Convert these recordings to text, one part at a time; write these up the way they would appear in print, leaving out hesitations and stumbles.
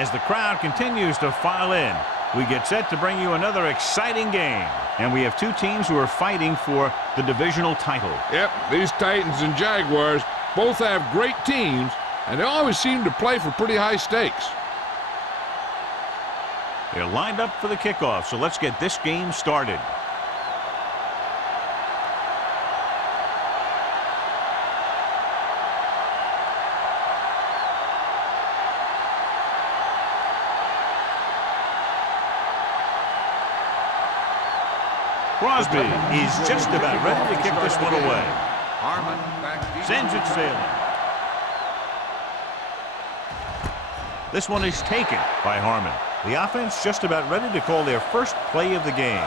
As the crowd continues to file in, we get set to bring you another exciting game. And we have two teams who are fighting for the divisional title. Yep, these Titans and Jaguars both have great teams, and they always seem to play for pretty high stakes. They're lined up for the kickoff, so let's get this game started. Crosby is just about ready to kick this one away. Sends it sailing. This one is taken by Harmon. The offense just about ready to call their first play of the game.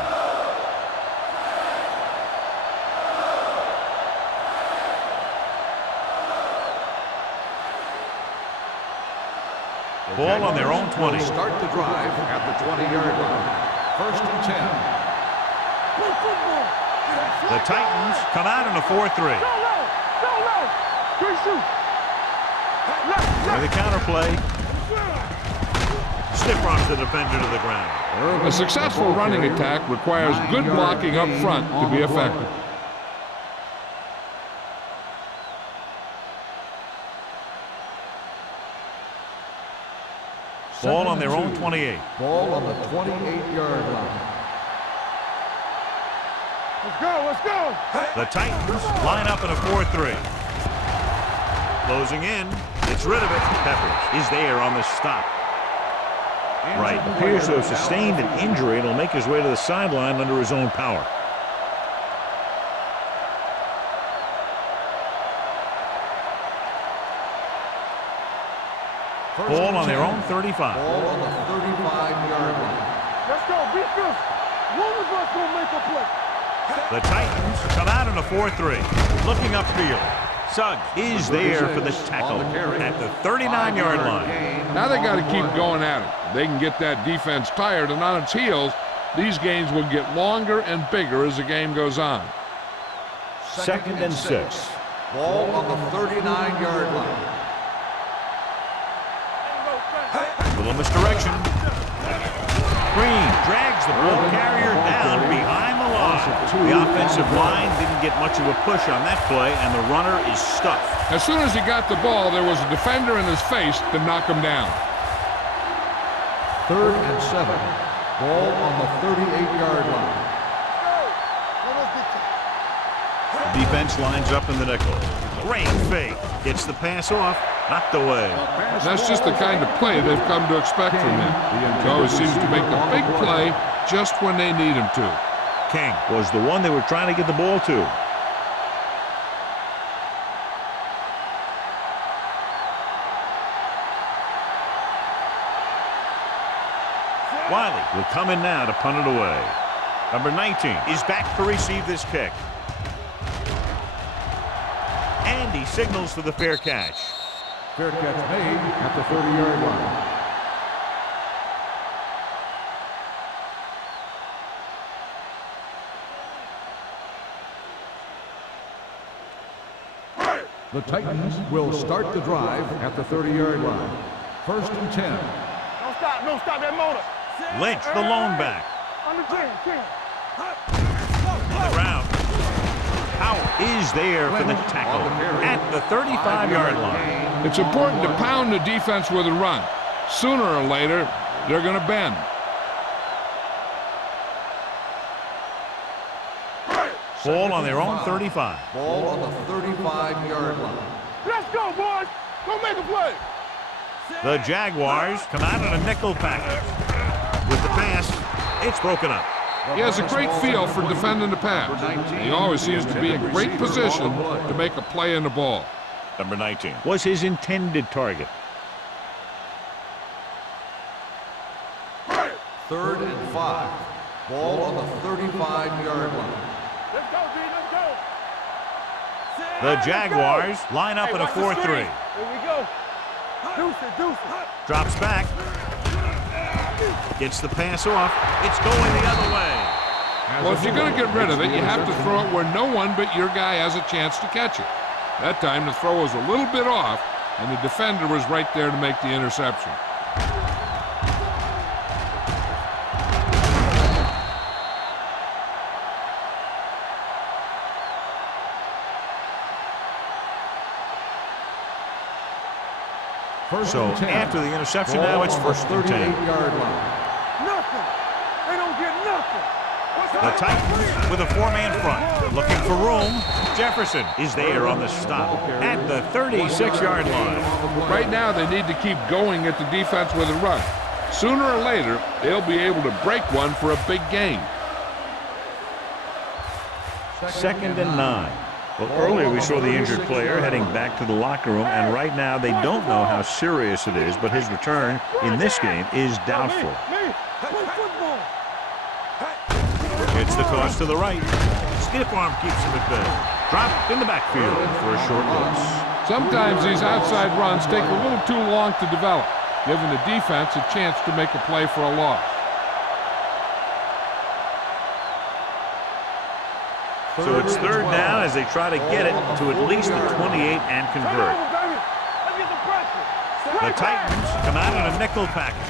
Ball on their own 20. Start the drive at the 20-yard line. 1st and 10. The Titans come out in a 4-3. For the counterplay. Stiff arms the defender to the ground. A successful running attack requires good blocking up front to be effective. Ball on their own 28. Ball on the 28-yard line. Let's go! The Titans line up in a 4-3. Closing in. Gets rid of it. Peppers is there on the stop. Right. Appears to have sustained an injury and will make his way to the sideline under his own power. Ball on their own 35. Ball on the 35-yard line. Let's go, beat this. One of us will make a play. The Titans come out in a 4-3. Looking upfield. Suggs is there for the tackle at the 39-yard line. Now they got to keep going at it. They can get that defense tired and on its heels. These games will get longer and bigger as the game goes on. 2nd and 6. Ball on the 39-yard line. Little misdirection. Green drags the ball carrier down behind the line. The offensive line didn't get much of a push on that play, and the runner is stuffed. As soon as he got the ball, there was a defender in his face to knock him down. 3rd and 7. Ball on the 38-yard line. The defense lines up in the nickel. Great fake. Gets the pass off. Knocked away. That's just the kind of play they've come to expect from him. He always seems to make the big play just when they need him to. King was the one they were trying to get the ball to. Wiley will come in now to punt it away. Number 19 is back to receive this kick. And he signals for the fair catch. Fair catch made at the 30-yard line. The Titans will start the drive at the 30-yard line. 1st and 10. Don't stop that motor. Lynch, the lone back. On the 10. On the ground. Powell is there for the tackle at the 35-yard line. It's important to pound the defense with a run. Sooner or later, they're going to bend. Ball on their own 35. Ball on the 35-yard line. Let's go, boys. Go make a play. The Jaguars come out in a nickel package. With the pass, it's broken up. He has a great feel for defending the pass. He always seems to be in great position to make a play in the ball. Number 19 was his intended target. 3rd and 5. Ball on the 35-yard line. Let's go, D. Let's go. The Jaguars line up in a 4-3. Here we go. Deuce it. Drops back. Gets the pass off. It's going the other way. Well, if you're going to get rid of it, you have to throw it where no one but your guy has a chance to catch it. That time, the throw was a little bit off, and the defender was right there to make the interception. So after the interception, now it's first and 10. Yard line. Nothing. They don't get nothing. The Titans with a four-man front. Looking for room. Jefferson is there on the stop at the 36-yard line. Right now, they need to keep going at the defense with a run. Sooner or later, they'll be able to break one for a big gain. Second and 9. Well, earlier we saw the injured player heading back to the locker room, and right now they don't know how serious it is, but his return in this game is doubtful. It's the toss to the right. Stiff arm keeps him at bay. Dropped in the backfield for a short loss. Sometimes these outside runs take a little too long to develop, giving the defense a chance to make a play for a loss. So it's third down as they try to get it to at least the 28 and convert. The Titans come out in a nickel package.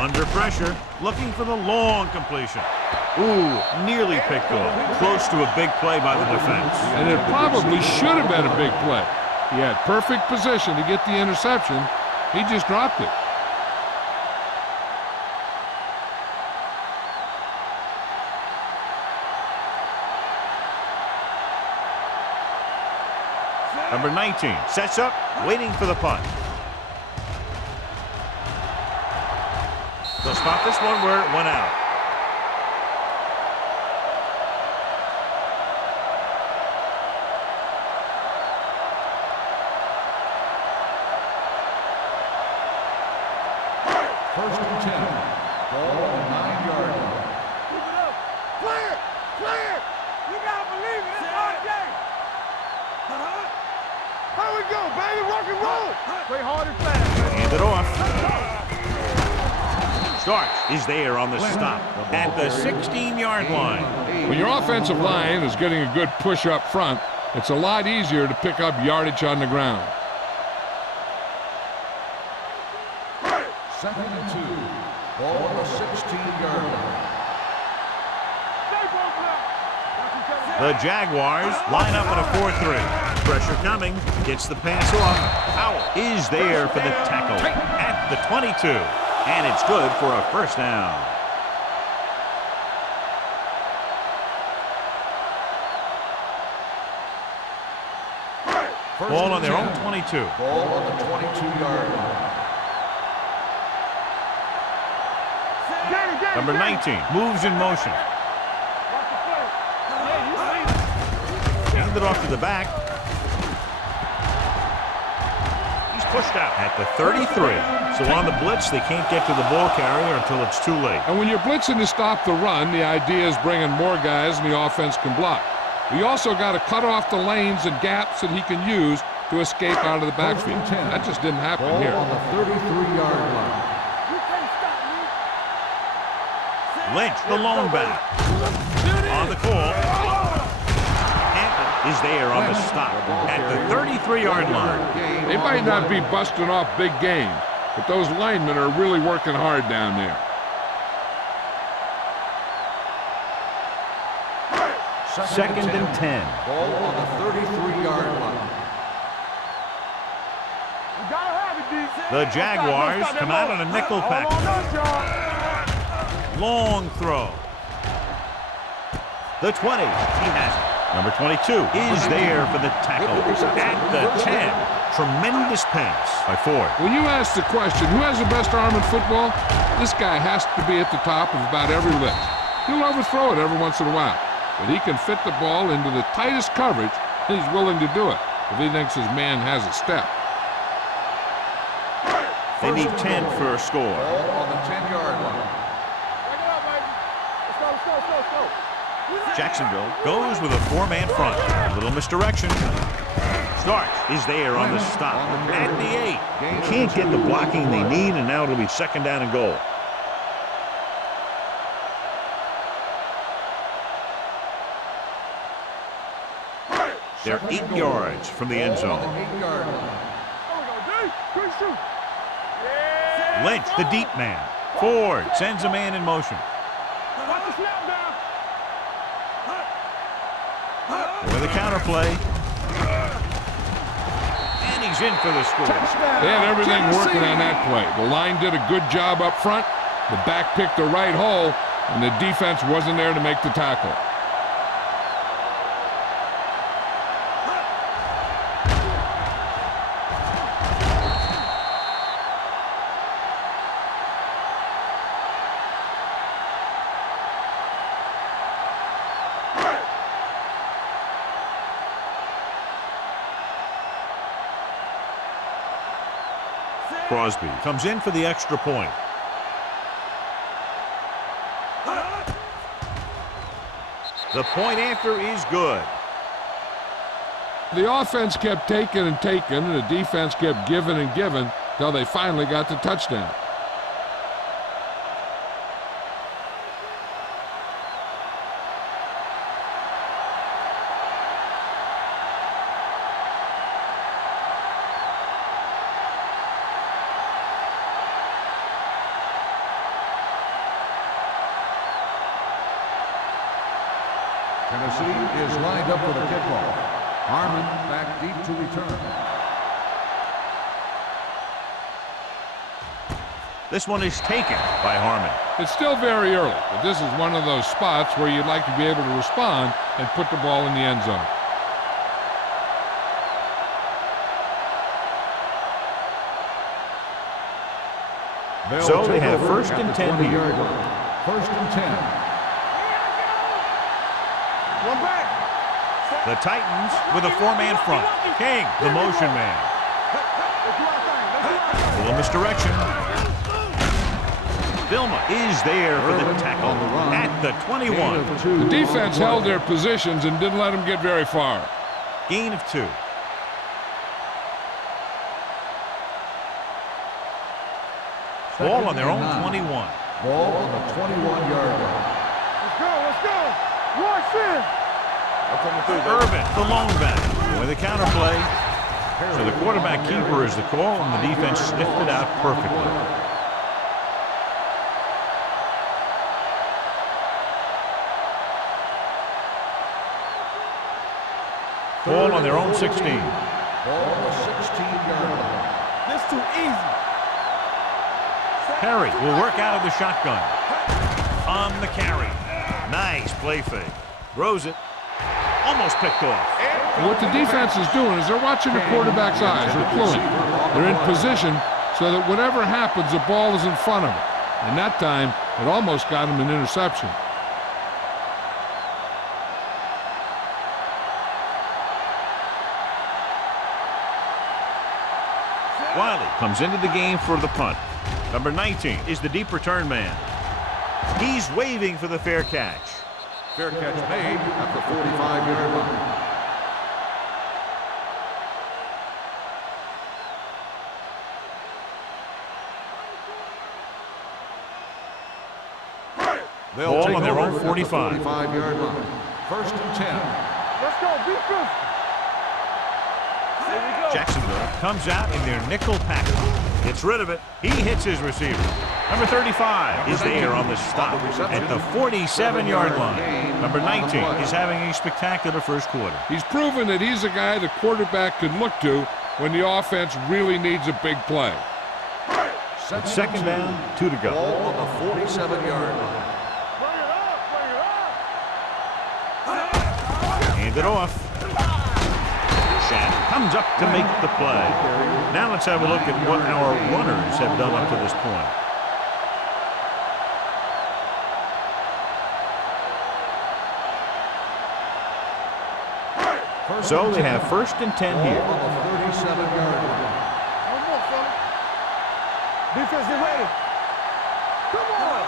Under pressure, looking for the long completion. Ooh, nearly picked off. Close to a big play by the defense. And it probably should have been a big play. He had perfect position to get the interception. He just dropped it. Number 19 sets up, waiting for the punt. They'll spot this one where it went out. First and 10. Ball on the 9-yard line. Keep it up. Clear! Clear! You gotta believe it. It's our game. How we go, baby? Rock and roll. Play hard and fast. Hand it off. Starks is there on the stop at the 16-yard line. When your offensive line is getting a good push up front, it's a lot easier to pick up yardage on the ground. Second and 2. Ball on the 16-yard line. The Jaguars line up in a 4-3. Pressure coming. Gets the pass off. Howell is there for the tackle at the 22. And it's good for a first down. Ball on their own 22. Ball on the 22-yard line. Number 19 moves in motion. Hand it off to the back. He's pushed out at the 33. So on the blitz, they can't get to the ball carrier until it's too late. And when you're blitzing to stop the run, the idea is bringing more guys and the offense can block. We also got to cut off the lanes and gaps that he can use to escape out of the backfield. That just didn't happen Ball here. on the 33-yard line. Lynch, the lone back. On the call. Hampton is there on the stop at the 33-yard line. They might not be busting off big games, but those linemen are really working hard down there. Second and 10. Ball on the 33-yard line. The Jaguars come out in a nickel package. Long throw. The 20. He has it. Number 22 is there for the tackle at the 10. Tremendous pass by Ford. When you ask the question, who has the best arm in football? This guy has to be at the top of about every list. He'll overthrow it every once in a while, but he can fit the ball into the tightest coverage, and he's willing to do it if he thinks his man has a step. They need 10 for a score. Ball on the 10-yard line. Jacksonville goes with a four-man front. A little misdirection. Starks is there on the stop at the 8. They can't get the blocking they need, and now it'll be second down and goal. They're 8 yards from the end zone. Lynch, the deep man. Ford sends a man in motion. With a counter play. And he He's in for the score. They had everything working on that play. The line did a good job up front. The back picked the right hole, and the defense wasn't there to make the tackle. Crosby comes in for the extra point. The point after is good. The offense kept taking and taking, and the defense kept giving and giving until they finally got the touchdown. Tennessee is lined up for the kickoff. Harmon back deep to return. This one is taken by Harmon. It's still very early, but this is one of those spots where you'd like to be able to respond and put the ball in the end zone. So they have first and 10 here. First and 10. One back. The Titans with a four-man front. King, the motion man. A little misdirection. Vilma is there for the tackle at the 21. The defense held their positions and didn't let them get very far. Gain of 2. Ball on their own 21. Ball on the 21-yard line. Let's go, let's go. Watch it. Irvin, the lone back, with a counterplay. So the quarterback keeper is the call, and the defense sniffed it out perfectly. Ball on their own 16. Ball on the 16-yard line. This too easy. Perry will work out of the shotgun. On the carry. Nice play fake. Throws it. Almost picked off. And what the defense is doing is they're watching the quarterback's eyes. They're cluing. They're in position so that whatever happens, the ball is in front of them. And that time, it almost got him an interception. Wiley comes into the game for the punt. Number 19 is the deep return man. He's waving for the fair catch. Fair catch made at the 45-yard line. They'll Ball take on their over own at the 45. 45-yard line. First and 10. Let's go, defense. Jacksonville comes out in their nickel package. Gets rid of it. He hits his receiver. Number 35 is there on the stop at the 47-yard line. Number 19 is having a spectacular first quarter. He's proven that he's a guy the quarterback can look to when the offense really needs a big play. It's second down, 2 to go. Ball on the 47-yard line. Hand it off. Shannon comes up to make the play. Now let's have a look at what our runners have done up to this point. So they have first and 10 here. Ball on the 37-yard line. One more, fella. Defense, get ready. Come on.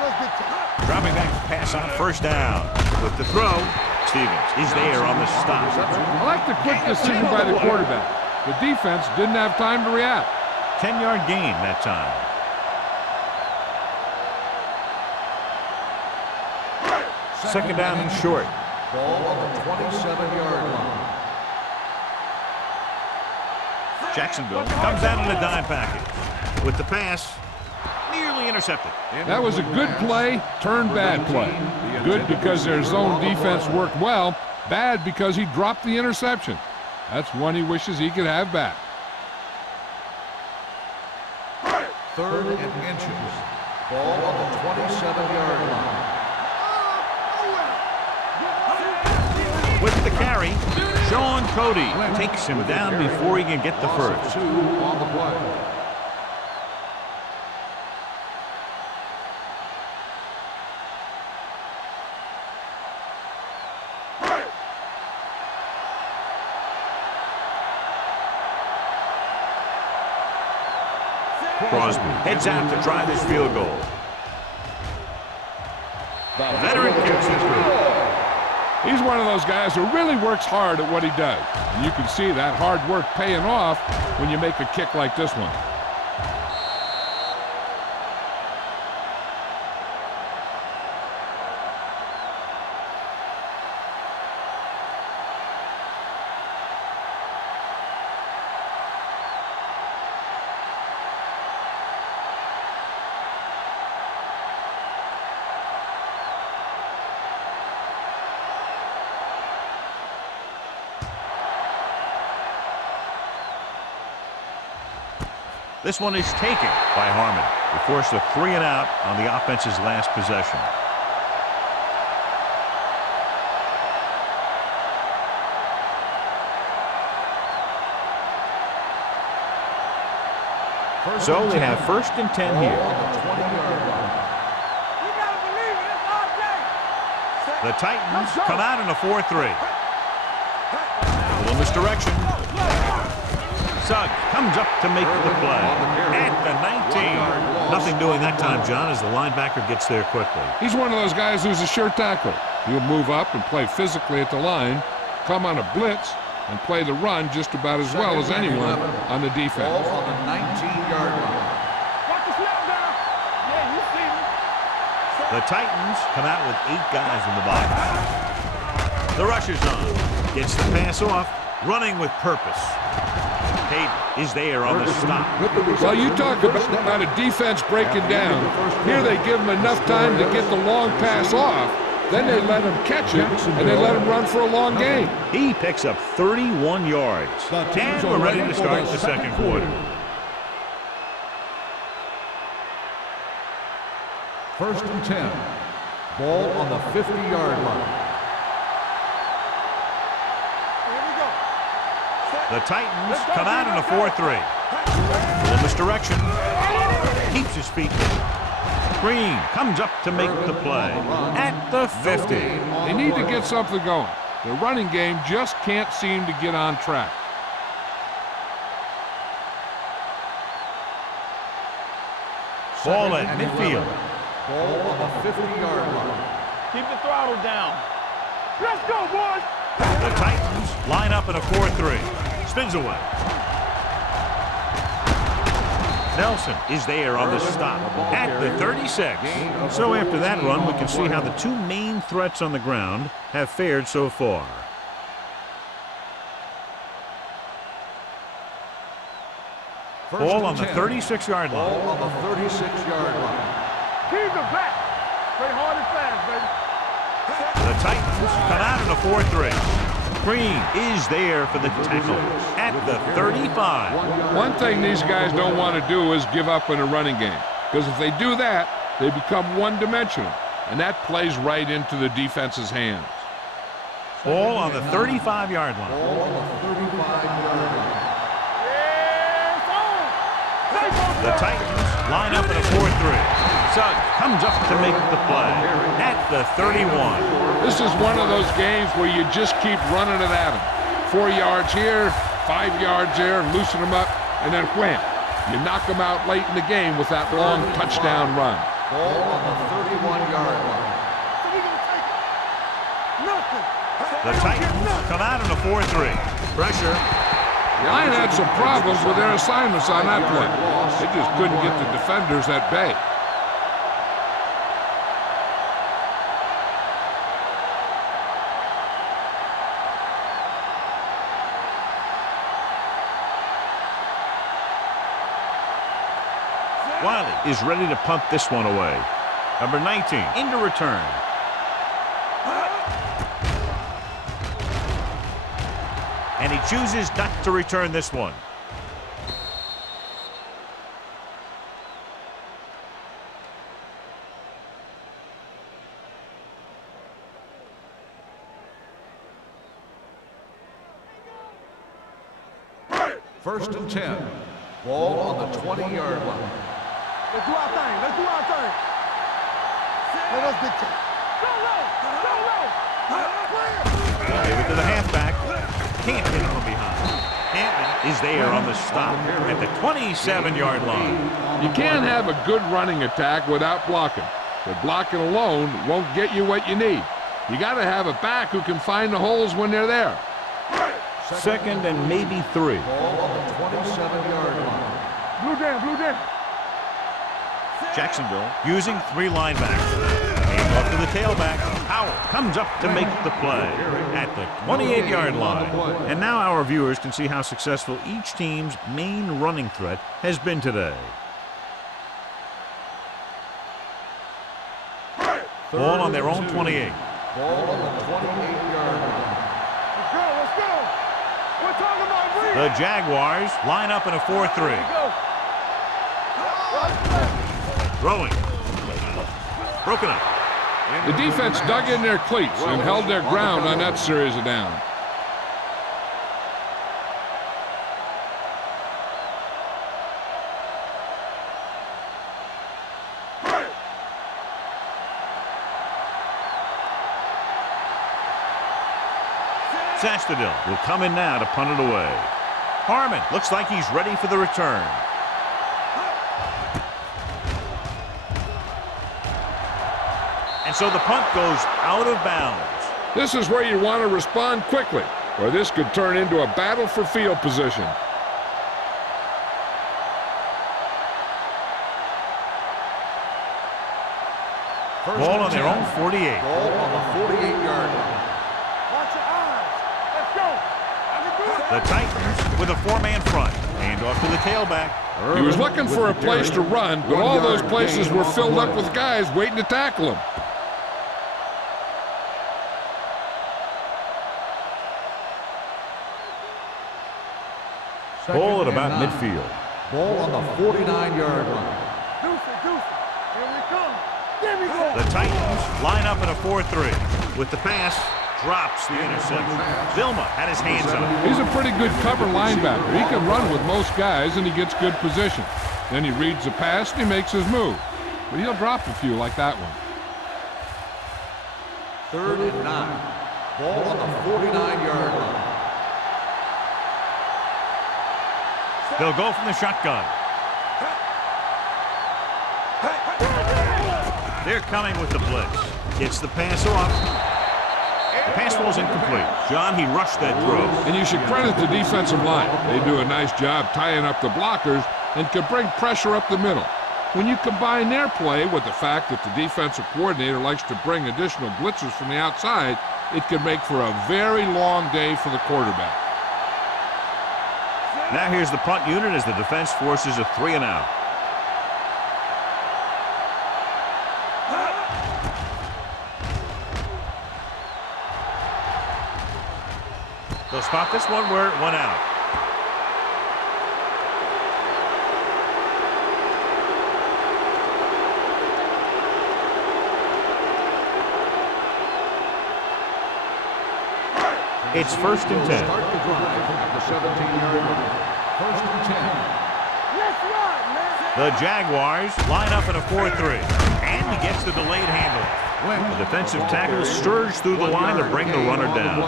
Let's get to Dropping back to pass on first down. With the throw, Stevens is there on the stop. I like the quick decision by the quarterback. The defense didn't have time to react. 10-yard gain that time. Second down and short. Ball on the 27-yard line. Jacksonville comes out in a dime package. With the pass, nearly intercepted. That was a good play, turned bad play. Good because their zone defense worked well. Bad because he dropped the interception. That's one he wishes he could have back. 3rd and inches. Ball on the 27-yard line. With the carry, Sean Cody takes him down before he can get the first. 2 on the play. Crosby heads out to drive his field goal. The veteran kicks it through. He's one of those guys who really works hard at what he does. And you can see that hard work paying off when you make a kick like this one. This one is taken by Harmon. They force a 3 and out on the offense's last possession. So they have 1st and 10 here. The Titans come out in a 4-3. A little misdirection. Suggs comes up to make the play at the 19. Nothing doing that time, John, as the linebacker gets there quickly. He's one of those guys who's a sure tackler. He'll move up and play physically at the line, come on a blitz, and play the run just about as well as anyone on the defense. Ball on the 19-yard line. The Titans come out with 8 guys in the box. The rush is on. Gets the pass off, running with purpose. Hayden is there on the stop. Well, you talk about a defense breaking down. Here they give him enough time to get the long pass off. Then they let him catch it, and they let him run for a long gain. He picks up 31 yards. And we're ready to start the second quarter. 1st and 10. Ball on the 50-yard line. The Titans come out in a 4-3. A little misdirection. Keeps his feet. Green comes up to make the play at the 50. They need to get something going. The running game just can't seem to get on track. Ball at midfield. Ball on the 50-yard line. Keep the throttle down. Let's go, boys! The Titans line up in a 4-3. Spins away. Nelson is there on the stop at the 36. So after that run, we can see how the 2 main threats on the ground have fared so far. Ball on the 36-yard line. Ball on the 36-yard line. Keep it back. Play hard and fast, baby. The Titans come out in a 4-3. Green is there for the tackle at the 35. One thing these guys don't want to do is give up in a running game, because if they do that, they become one-dimensional, and that plays right into the defense's hands. Ball on the 35-yard line. Ball on the 35-yard line. The Titans line up in a 4-3. Suggs comes up to make the play at the 31. This is one of those games where you just keep running it at them. 4 yards here, 5 yards there, loosen them up, and then wham. You knock them out late in the game with that long touchdown run. Ball on the 31-yard line. The Titans come out in a 4-3. Pressure. The line had some problems with their assignments on that play. They just couldn't get the defenders at bay. Wiley is ready to punt this one away. Number 19 into return. And he chooses not to return this one. First and 10. Ball on the 20-yard line. Let's do our thing. Let's do our thing. Let us dictate. Go low. Go low. Give it to the halfback. Can't get on behind. Hampton is there on the stop at the 27-yard line. You can't have a good running attack without blocking. But blocking alone won't get you what you need. You got to have a back who can find the holes when they're there. Second and maybe 3. Ball on the 27-yard line. Blue down. Blue down. Jacksonville using 3 linebackers. Hand off to the tailback. Howell comes up to make the play at the 28-yard line. And now our viewers can see how successful each team's main running threat has been today. Ball on their own 28. Ball on the 28-yard line. Let's go. Let's go. We're talking about breathe. The Jaguars line up in a 4-3. Throwing. Broken up. The defense dug in their cleats and held their ground on that series of downs. Sastadil will come in now to punt it away. Harmon looks like he's ready for the return. And so the punt goes out of bounds. This is where you want to respond quickly, or this could turn into a battle for field position. Ball on their own 48. Ball on the 48-yard line. Watch your eyes. Let's go. I can do it. The Titans with a 4-man front. Hand off to the tailback. He was looking for a place to run, but all those places were filled up with guys waiting to tackle him. Ball at about midfield. Ball on the 49-yard line. Deuce it. Deuce it. Here we come. There we go. The Titans line up in a 4-3. With the pass, drops the interception. Vilma had his hands on it. He's a pretty good cover linebacker. He can run with most guys, and he gets good position. Then he reads the pass, and he makes his move. But he'll drop a few like that one. 3rd and 9. Ball on the 49-yard line. They'll go from the shotgun. They're coming with the blitz. Gets the pass off. The pass falls incomplete. John, he rushed that throw. And you should credit the defensive line. They do a nice job tying up the blockers and can bring pressure up the middle. When you combine their play with the fact that the defensive coordinator likes to bring additional blitzers from the outside, it can make for a very long day for the quarterback. Now here's the punt unit as the defense forces a 3-and-out. They'll spot this one where it went out. It's 1st and 10. Start the drive at the 17-yard line. 1st and 10. Let's run, man. The Jaguars line up in a 4-3. And he gets the delayed handoff. The defensive tackle stirs through the line to bring the runner down.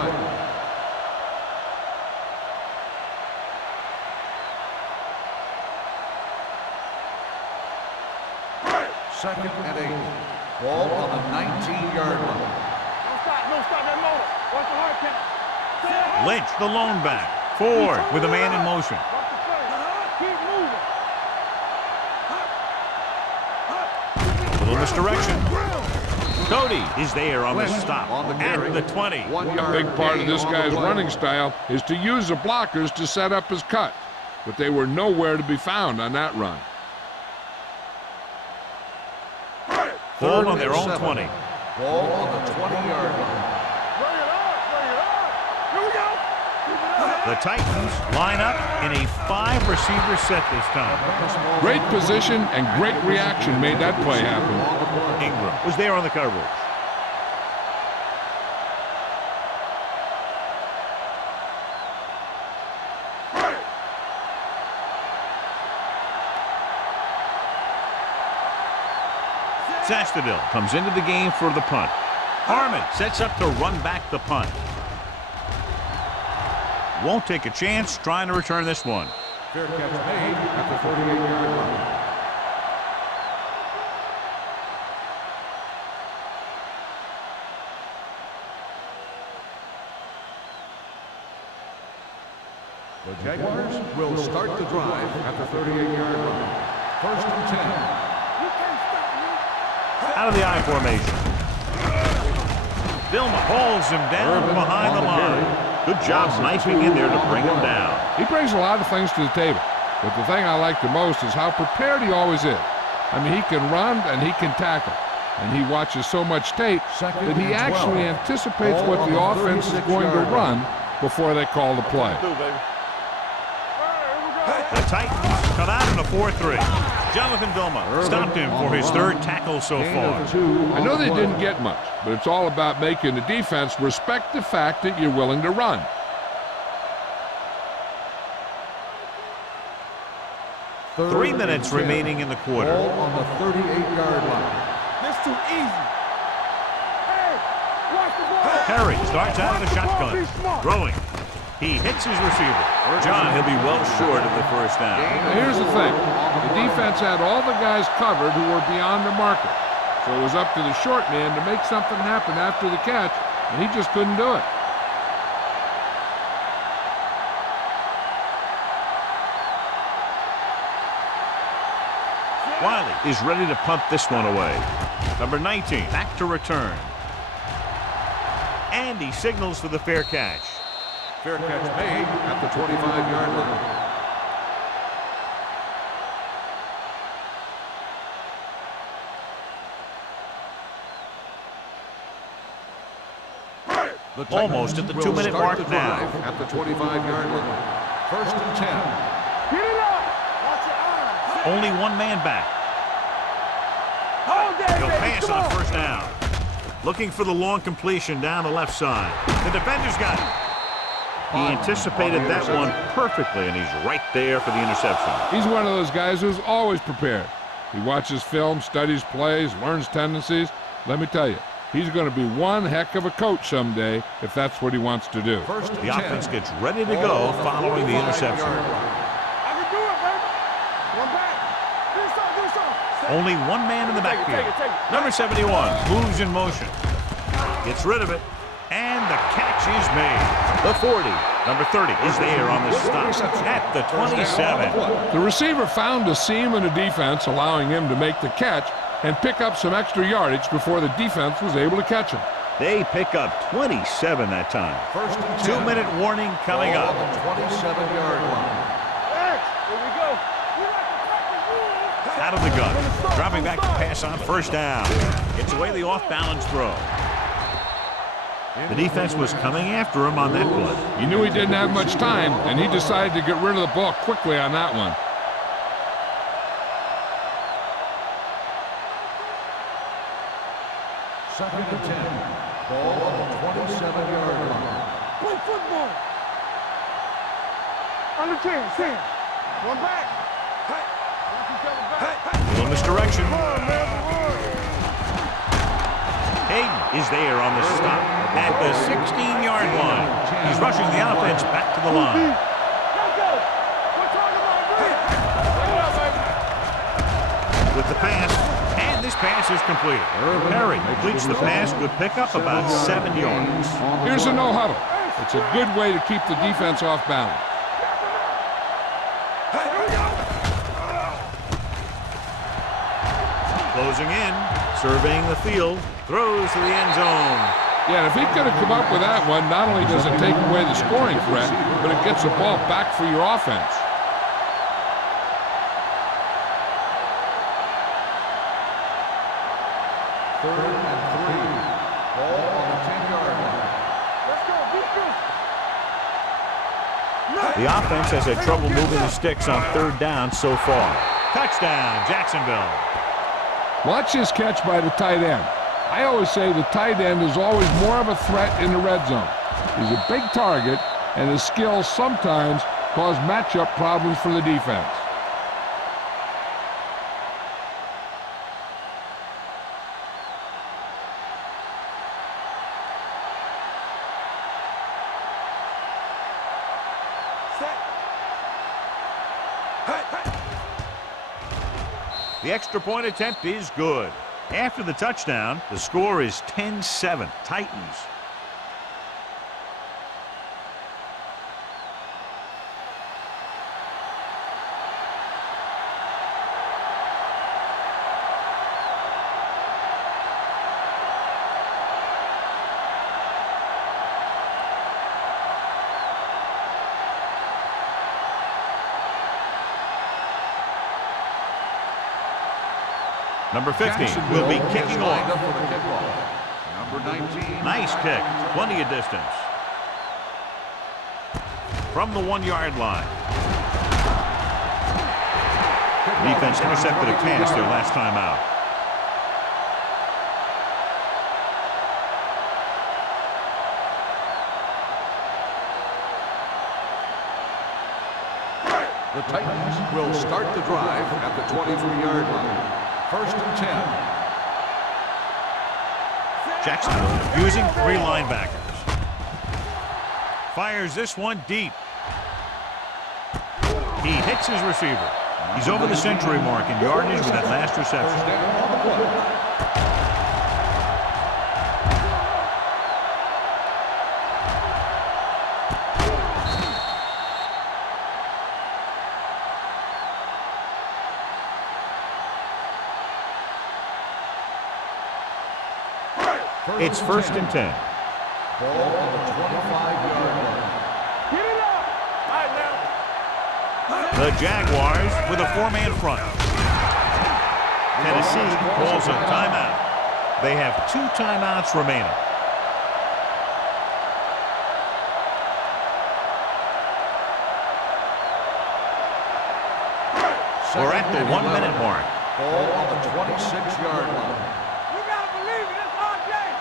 2nd and 8. Ball on the 19-yard line. Don't stop that motor. Watch the hard count. Lynch, the lone back. Ford with a man in motion. Watch the play. Keep moving. Little misdirection. Cody is there on the stop at the 20. A big part of this guy's running style is to use the blockers to set up his cut, but they were nowhere to be found on that run. Ball on their own 20. Ball on the 20-yard line. Bring it on. Bring it on. Here we go. Keep it up. The Titans line up in a 5-receiver set this time. Great position and great reaction made that play happen. Ingram was there on the coverage. Zastadil comes into the game for the punt. Harmon sets up to run back the punt. Won't take a chance trying to return this one. Fair catch made at the 48-yard line. The Jaguars will start the drive at the 38-yard line. First and 10. Out of the I formation. Vilma holds him down behind the line. Good job sniping in there to bring him down. He brings a lot of things to the table, but the thing I like the most is how prepared he always is. I mean, he can run and he can tackle, and he watches so much tape that he actually anticipates what the offense is going to run before they call the play. The Titans come out in a 4-3. Jonathan Vilma stopped him for his third tackle so far. I know they didn't get much, but it's all about making the defense respect the fact that you're willing to run. Three minutes remaining in the quarter. Ball on the 38-yard line. This too easy. Hey, watch the ball. Perry starts out of the shotgun. Throwing. He hits his receiver. John, he'll be well short of the first down. Now here's the thing. The defense had all the guys covered who were beyond the marker. So it was up to the short man to make something happen after the catch, and he just couldn't do it. Wiley is ready to punt this one away. Number 19, back to return. And he signals for the fair catch. Fair catch made at the 25-yard line. Almost at the 2-minute mark now. At the 25-yard line. First and 10. Get it up. Watch your eyes. Only one man back. Hold that, He'll baby. pass Come on on. first down. Looking for the long completion down the left side. The defender's got it. He anticipated that one perfectly, and he's right there for the interception. He's one of those guys who's always prepared. He watches film, studies plays, learns tendencies. Let me tell you, he's going to be one heck of a coach someday if that's what he wants to do. First and The 10. offense gets ready to go following the interception. I can do it, baby. One back. Do something. Only one man in the Take it, backfield. take it. Number 71 moves in motion. Gets rid of it. And the catch is made. The 40. Number 30 is there on the stop at the 27. The receiver found a seam in the defense, allowing him to make the catch and pick up some extra yardage before the defense was able to catch him. They pick up 27 that time. First and 10. 2-minute warning coming Ball up. on the 27-yard line. Here we go. Out of the gun. Dropping back to pass on first down. Gets away the off-balance throw. The defense was coming after him on that play. He knew he didn't have much time, and he decided to get rid of the ball quickly on that one. Second and 10. Ball on the 27-yard line. Play football. Under 10. One back. Little misdirection. Come on, man. Hayden is there on the stop at the 16-yard line. He's rushing the offense back to the line. Let's go. We're talking about Bring it up, baby. With the pass, and this pass is completed. Perry completes the pass with pickup about 7 yards. Here's a no-huddle. It's a good way to keep the defense off balance. Closing in, surveying the field, throws to the end zone. Yeah, and if he could have come up with that one, not only does it take away the scoring threat, but it gets the ball back for your offense. Third and 3. Ball on the 10-yard line. Let's go. Beat this. The offense has had trouble moving the sticks on third down so far. Touchdown, Jacksonville. Watch this catch by the tight end. I always say the tight end is always more of a threat in the red zone. He's a big target, and his skills sometimes cause matchup problems for the defense. The extra point attempt is good. After the touchdown, the score is 10-7, Titans. Number 15 will be kicking off. Number 19. Nice kick. Plenty of distance. From the 1-yard line. Defense intercepted a pass their last time out. The Titans will start the drive at the 23-yard line. First and 10. Jacksonville using 3 linebackers. Fires this one deep. He hits his receiver. He's over the century mark in yardage with that last reception. First down on the play. It's first and 10. Ball on the 25-yard line. Get it up! All right, now. The Jaguars with a 4-man front. Tennessee calls a timeout. They have 2 timeouts remaining. We're at the 1-minute mark. Ball on the 26-yard line. You gotta believe it. It's our game.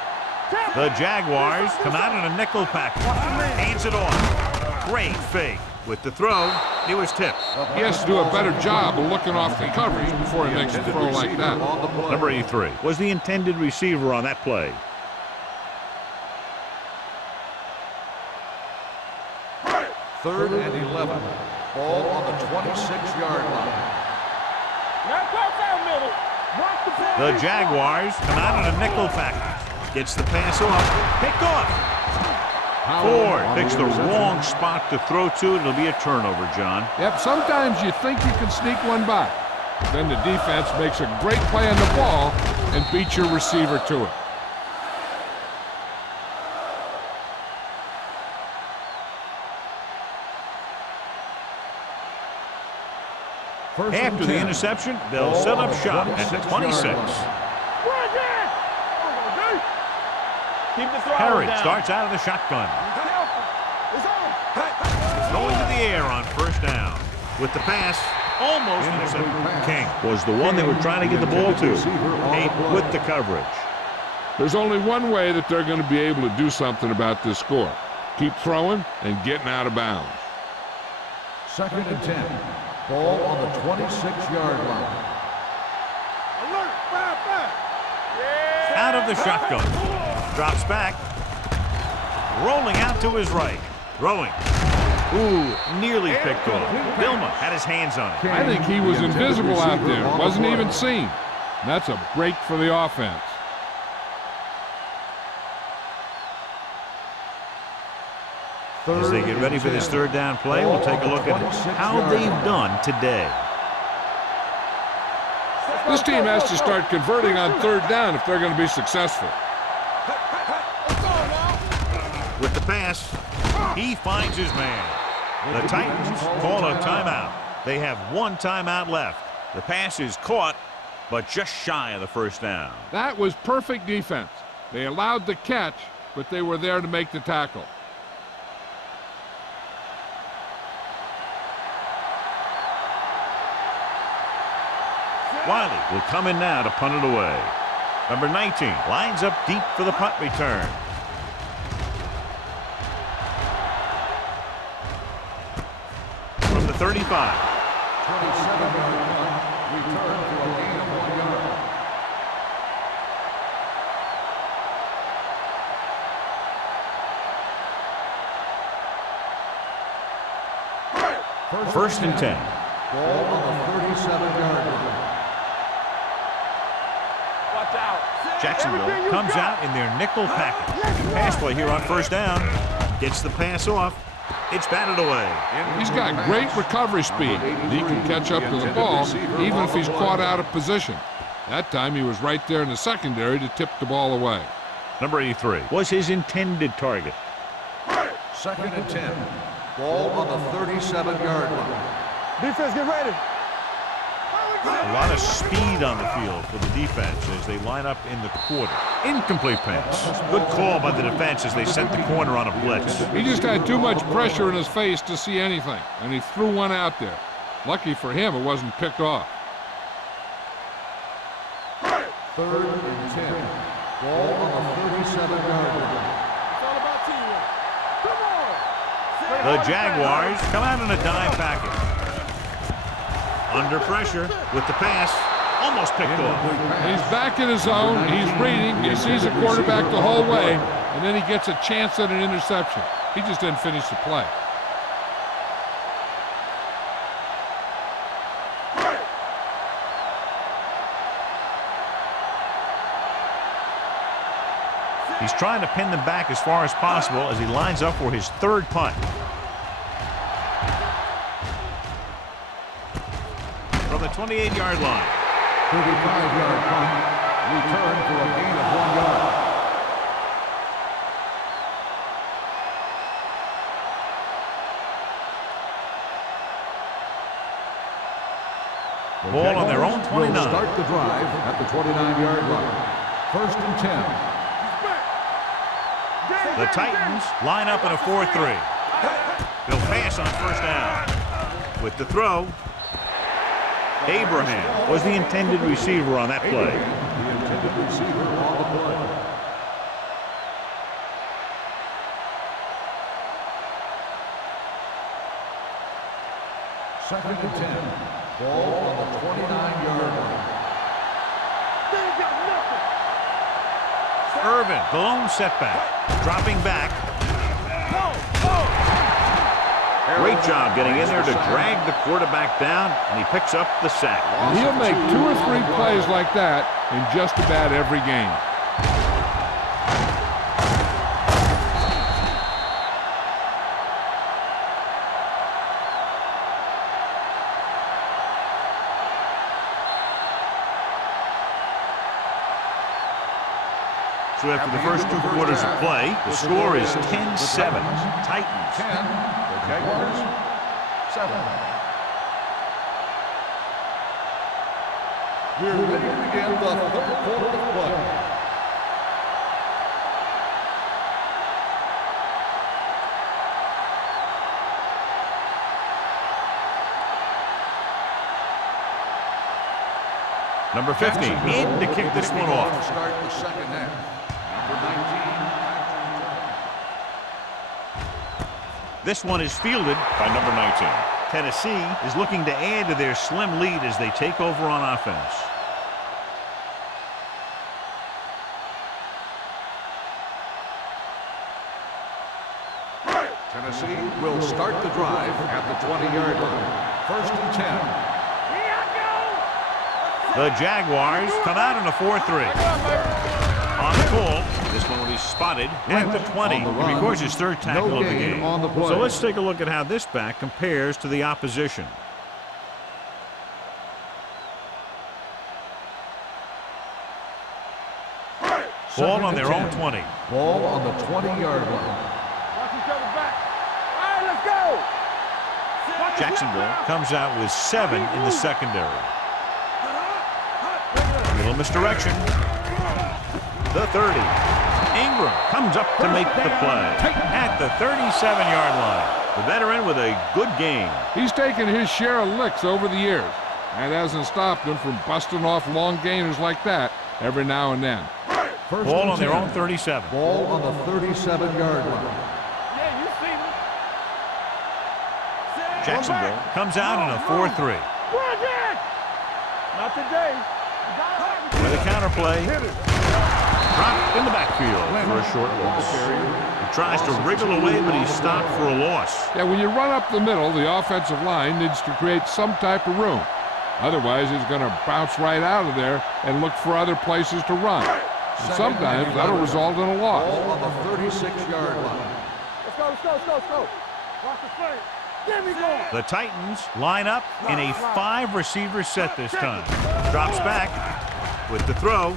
The Jaguars come out in a nickel package. Hands it off. Great fake. With the throw, he was tipped. He has to do a better job of looking off the coverage before he makes a throw like that. Number 83 was the intended receiver on that play. Third and 11. Ball on the 26-yard line. Now cross that middle. Watch the ball. The Jaguars come out in a nickel package. Gets the pass off. Picked off. Ford picks the wrong spot to throw to, and it'll be a turnover, John. Yep, sometimes you think you can sneak one by. Then the defense makes a great play on the ball and beats your receiver to it. After the interception, they'll set up shop at the 26. Keep the throw Harry down. starts out of the shotgun. Going to the air on first down. With the pass, almost intercepted. King was the one they were trying to get the ball to. 8 with the coverage. There's only one way that they're going to be able to do something about this score. Keep throwing and getting out of bounds. Second and 10. Ball on the 26-yard line. Alert, fire. Yeah. Out of the shotgun. Drops back. Rolling out to his right. Throwing. Ooh, nearly picked off. Vilma had his hands on it. I think he was invisible out there. Wasn't even seen. That's a break for the offense. As they get ready for this third down play, we'll take a look at how they've done today. This team has to start converting on third down if they're going to be successful. With the pass, he finds his man. The Titans call a timeout. They have 1 timeout left. The pass is caught, but just shy of the first down. That was perfect defense. They allowed the catch, but they were there to make the tackle. Wiley will come in now to punt it away. Number 19 lines up deep for the punt return. From the 35. 27-yard punt. Return for a gain of 1 yard. First and 10. Ball on the 37-yard line. Jacksonville comes out in their nickel package. Pass play here on first down. Gets the pass off. It's batted away. He's got great recovery speed. He can catch up to the ball even if he's caught out of position. That time he was right there in the secondary to tip the ball away. Number 83 was his intended target. 2nd and 10. Ball on the 37-yard line. Defense, get ready. A lot of speed on the field for the defense as they line up in the quarter. Incomplete pass. Good call by the defense as they sent the corner on a blitz. He just had too much pressure in his face to see anything, and he threw one out there. Lucky for him, it wasn't picked off. 3rd and 10. Ball on the 37-yard line. It's all about teamwork. Come on. The Jaguars come out in a dime package. Under pressure with the pass. Almost picked off. He's back in his zone. He's reading. He sees the quarterback the whole way, and then he gets a chance at an interception. He just didn't finish the play. He's trying to pin them back as far as possible as he lines up for his third punt. From the 28-yard line. 35-yard punt. Return for a gain of 1 yard. Ball on their own 29. Will start the drive at the 29-yard line. 1st and 10. The Titans line up in a 4-3. They'll pass on first down. With the throw, Abraham was the intended receiver on that play. The intended receiver on the play. Second and 10. Ball on the 29-yard line. Irvin, the lone setback. Dropping back. Great job getting in there to drag the quarterback down, and he picks up the sack. And he'll make 2 or 3 plays like that in just about every game. So after the first 2 quarters of play, the score is 10-7. Titans. 10. The Jaguars. 7. We're ready to begin the 3rd quarter of play. Number 15 in to kick this one off. Start the second half. Number 19. This one is fielded by number 19. Tennessee is looking to add to their slim lead as they take over on offense. Tennessee will start the drive at the 20-yard line. 1st and 10. The Jaguars come out in a 4-3. On the pull, this one will be spotted at the 20. He records his 3rd tackle of the game. So let's take a look at how this back compares to the opposition. Ball on their own 20. Ball on the 20-yard line. Watch each other back. All right, let's go. Jacksonville comes out with 7 in the secondary. A little misdirection. The 30. Ingram comes up to make the play at the 37-yard line. The veteran with a good game. He's taken his share of licks over the years. That hasn't stopped him from busting off long gainers like that every now and then. Ball on their own 37. Ball on the 37-yard line. Yeah, you see me. Jacksonville comes out in a 4-3. Not today. With a counterplay. Dropped in the backfield for a short loss. He tries to wriggle away, but he's stopped for a loss. Yeah, when you run up the middle, the offensive line needs to create some type of room. Otherwise, he's going to bounce right out of there and look for other places to run. And sometimes that'll result in a loss. Ball on the 36-yard line. Let's go, let's go, let's go, let's go. Watch the play. There we go. The Titans line up in a 5-receiver set this time. Drops back with the throw.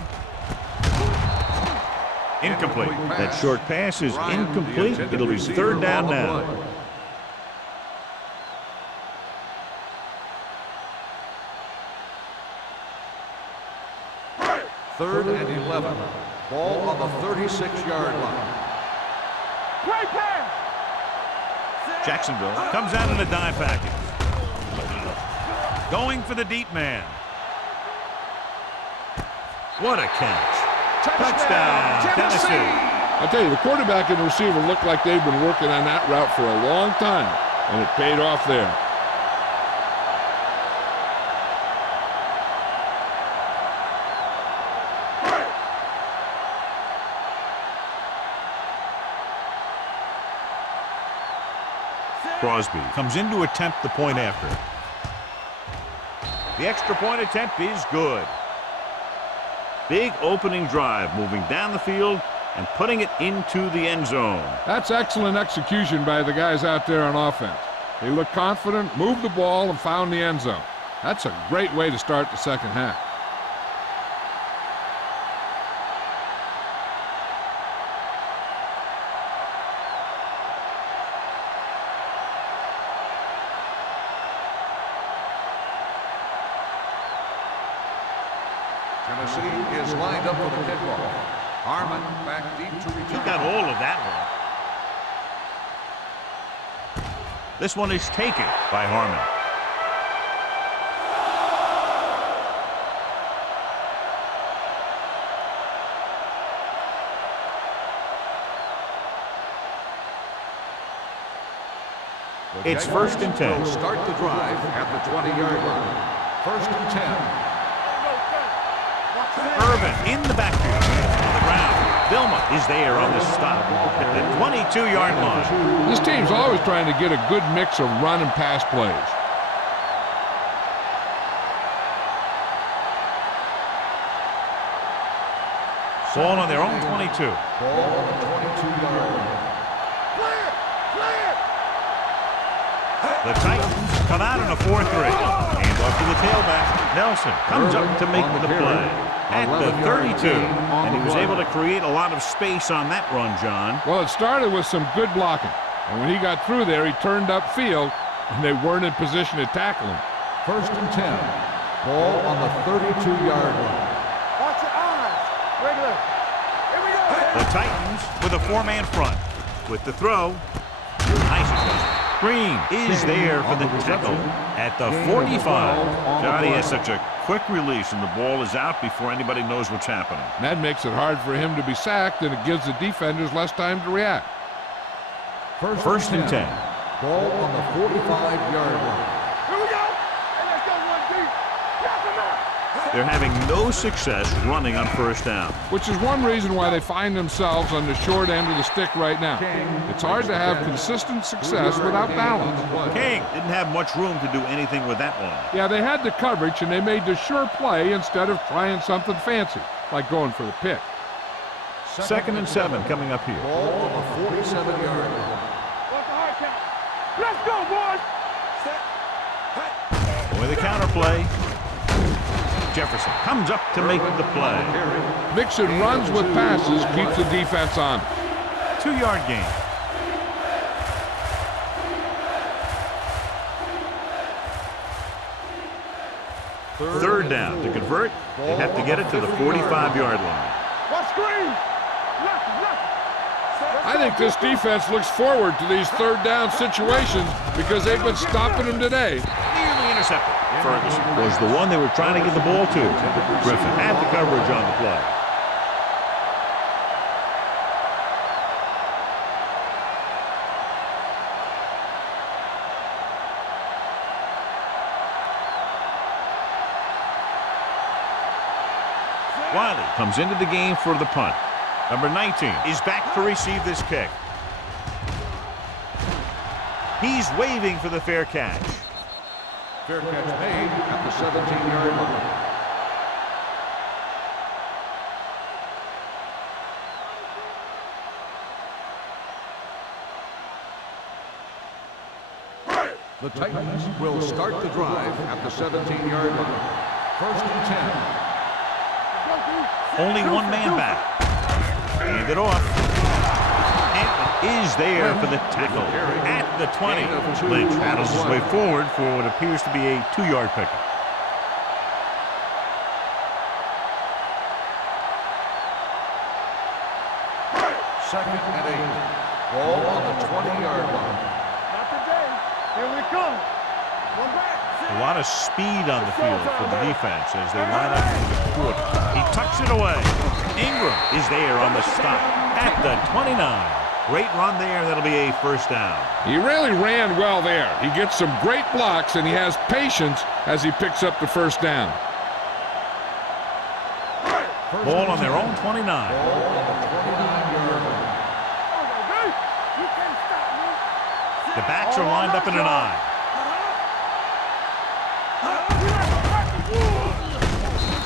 Incomplete. That short pass is incomplete. It'll be third down now. Third and 11. Ball on the 36-yard line. Great pass. Jacksonville comes out in a dime package. Going for the deep man. What a catch. Touchdown, Tennessee. I tell you, the quarterback and the receiver look like they've been working on that route for a long time, and it paid off there. Crosby comes in to attempt the point after. The extra point attempt is good. Big opening drive, moving down the field and putting it into the end zone. That's excellent execution by the guys out there on offense. They looked confident, moved the ball, and found the end zone. That's a great way to start the second half. Tennessee is lined up for the kickoff. Harmon back deep to return. He got all of that one. This one is taken by Harmon. It's first and 10. Will start the drive at the 20-yard line. First and 10. Irvin in the backfield on the ground. Vilma is there on the stop at the 22-yard line. This team's always trying to get a good mix of run and pass plays. Ball on their own 22. Ball on the 22-yard line. The Titans come out in a 4-3. Hands off to the tailback. Nelson comes up to make the play at the 32. And he was able to create a lot of space on that run, John. Well, it started with some good blocking. And when he got through there, he turned upfield, and they weren't in position to tackle him. First and 10. Ball on the 32-yard line. Watch your eyes. Regular. Here we go. The Titans with a 4-man front. With the throw. Nice adjustment. Green is there for the tackle at the 45. Johnny has such a quick release, and the ball is out before anybody knows what's happening. That makes it hard for him to be sacked, and it gives the defenders less time to react. First and 10. Ball on the 45-yard line. Here we go. And let's go one deep. Knock him out. They're having no success running on first down. Which is one reason why they find themselves on the short end of the stick right now. It's hard to have consistent success without balance. King didn't have much room to do anything with that one. Yeah, they had the coverage, and they made the sure play instead of trying something fancy, like going for the pick. Second and 7 coming up here. Ball on the 47-yard line. What's the hard count? Let's go, boys. With a counter play. Jefferson comes up to make the play. Mixing runs with passes keeps the defense on. 2-yard gain. Third down. To convert, they have to get it to the 45-yard line. Watch screen. Look. I think this defense looks forward to these third down situations because they've been stopping them today. Nearly intercepted. Ferguson was the one they were trying to get the ball to. Griffin had the coverage on the play. Wiley comes into the game for the punt. Number 19 is back to receive this kick. He's waving for the fair catch. Fair catch made at the 17-yard line. The Titans will start the drive at the 17-yard line. First and 10. Only one man back. Hand it off. And is there for the tackle at the 20. Lynch battles his way forward for what appears to be a 2-yard pickup. Second and 8. Ball on the 20-yard line. Not today. Here we come. One back. A lot of speed on the field for the defense as they line up for the quarter. He tucks it away. Ingram is there on the stop at the 29. Great run there. That'll be a first down. He really ran well there. He gets some great blocks, and he has patience as he picks up the first down. Ball on their own 29. Ball on the 29-yard line. You can't stop me. The backs are lined up in an eye.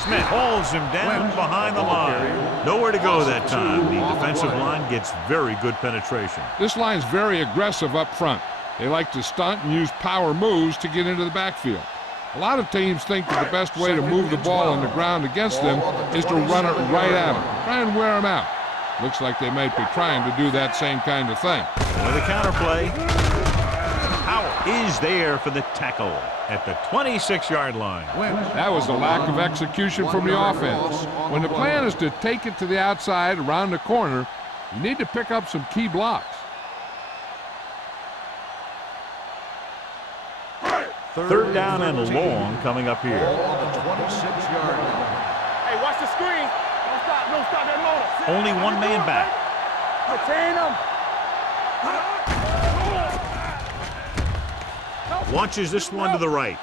Smith holds him down behind the line. Nowhere to go that time. The defensive line gets very good penetration. This line's very aggressive up front. They like to stunt and use power moves to get into the backfield. A lot of teams think that the best way to move the ball on the ground against them is to run it right at them. Try and wear them out. Looks like they might be trying to do that same kind of thing. With a counterplay. Howard is there for the tackle at the 26-yard line. That was a lack of execution from the offense. When the plan is to take it to the outside around the corner, you need to pick up some key blocks. Third down and long coming up here. Ball on the 26-yard line. Hey, watch the screen. Don't stop that loader. Only one man back. Retain him. Launches this one to the right.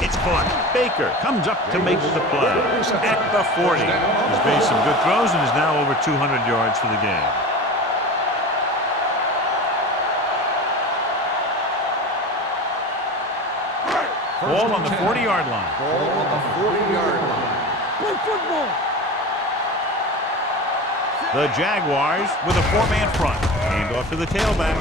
It's caught. Baker comes up to make the play at the 40. He's made some good throws and is now over 200 yards for the game. Ball on the 40-yard line. Ball on the 40-yard line. Play football. The Jaguars with a 4-man front. Hand off to the tailback.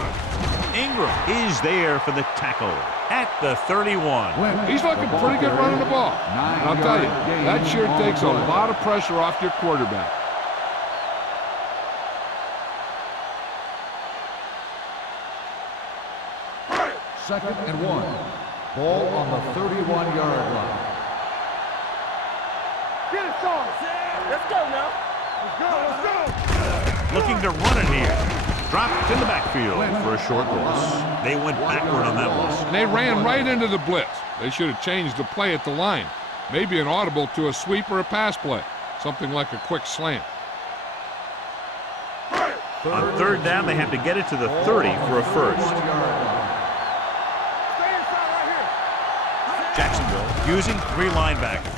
Ingram is there for the tackle at the 31. He's looking pretty good running the ball. And I'll tell you, that sure takes a lot of pressure off your quarterback. Second and 1. Ball on the 31-yard line. Get it, Sean. Let's go now. Let's go. Looking to run it here. Dropped in the backfield for a short loss. They went backward on that one. And they ran right into the blitz. They should have changed the play at the line. Maybe an audible to a sweep or a pass play. Something like a quick slant. On third down, they have to get it to the 30 for a first. Jacksonville using 3 linebackers.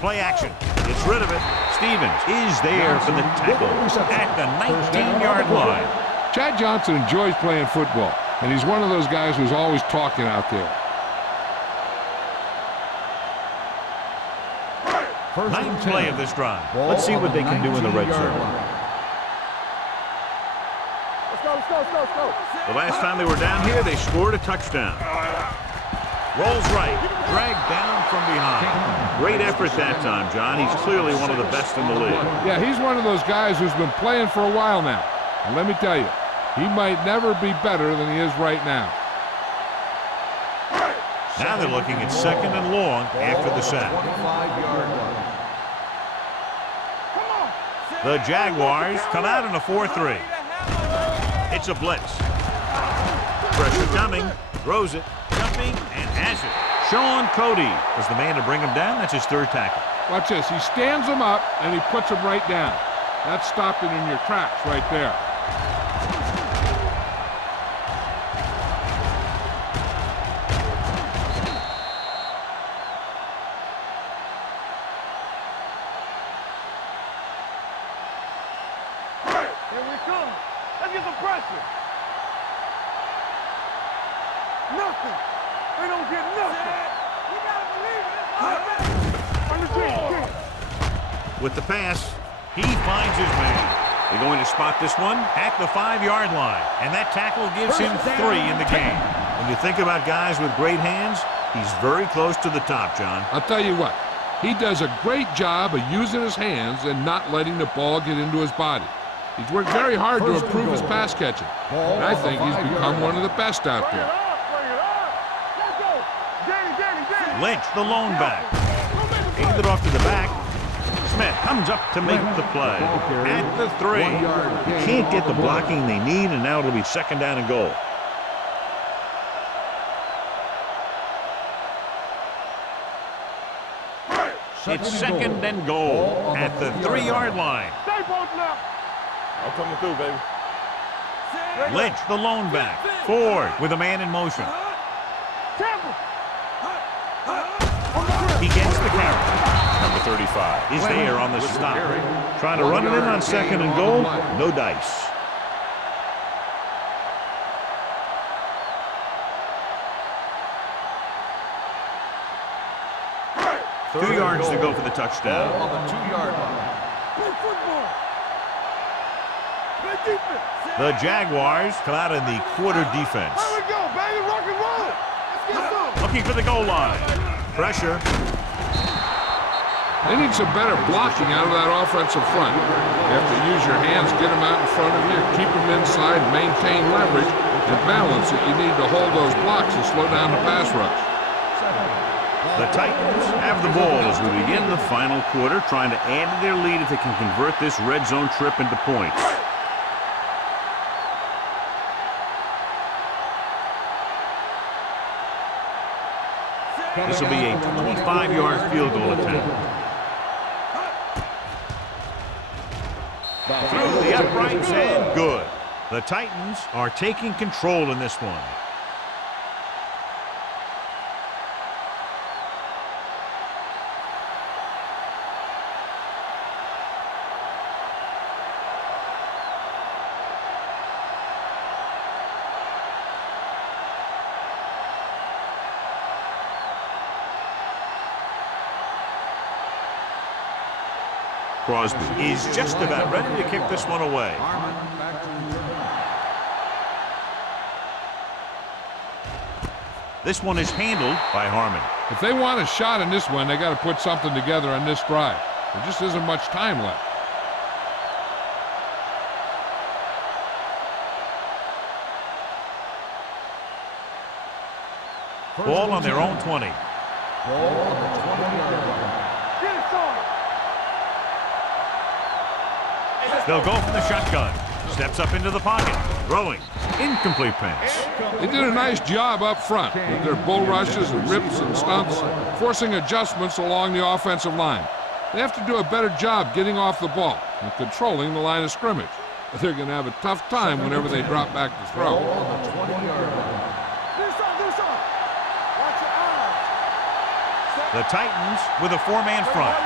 Play action. Gets rid of it. Stevens is there for the tackle at the 19-yard line. Chad Johnson enjoys playing football, and he's one of those guys who's always talking out there. Ninth play of this drive. Let's see what they can do in the red zone. Let's go. The last time they were down here, they scored a touchdown. Rolls right, dragged down from behind. Great effort that time, John. He's clearly one of the best in the league. Yeah, he's one of those guys who's been playing for a while now. And let me tell you, he might never be better than he is right now. Now they're looking at second and long after the sack. The Jaguars come out in a 4-3. It's a blitz. Pressure coming, throws it, jumping, and has it. Sean Cody was the man to bring him down. That's his third tackle. Watch this. He stands him up, and he puts him right down. That's stopping in your tracks right there. Here we come. Let's get some pressure. Nothing. They don't get nothing. You gotta believe it. On the team. With the pass, he finds his man. They're going to spot this one at the 5-yard line. And that tackle gives him 3 in the game. When you think about guys with great hands, he's very close to the top, John. I'll tell you what, he does a great job of using his hands and not letting the ball get into his body. He's worked very hard to improve his pass catching, and I think he's become one of the best out there. Lynch, the lone back. Handed off to the back. Smith comes up to make the play. At the 3. Can't get the blocking they need, and now it'll be 2nd down and goal. It's 2nd and goal at the 3-yard line. Stay both left. I'm coming through, baby. Lynch, the lone back. Ford with a man in motion. He gets the carry. Number 35 is there on the stop. Trying to run it in on 2nd and goal. No dice. Two yards to go for the touchdown. On the 2-yard line. The Jaguars come out in the quarter defense. Here we go, baby. Rock and roll. Let's get some. Looking for the goal line. Pressure. They need some better blocking out of that offensive front. You have to use your hands, get them out in front of you, keep them inside, maintain leverage, and balance that you need to hold those blocks and slow down the pass rush. The Titans have the ball as we begin the final quarter, trying to add to their lead if they can convert this red zone trip into points. This will be a 25-yard field goal attempt. Through the uprights and good. The Titans are taking control in this one. Crosby is just about ready to kick this one away. This one is handled by Harmon. If they want a shot in this one, they got to put something together on this drive. There just isn't much time left. Ball on their own 20. Ball on the 20-yard line. They'll go from the shotgun. Steps up into the pocket. Throwing. Incomplete pass. They did a nice job up front with their bull rushes and rips and stunts, forcing adjustments along the offensive line. They have to do a better job getting off the ball and controlling the line of scrimmage. But they're going to have a tough time whenever they drop back to throw. Ball on the 20-yard line. The Titans with a 4-man front.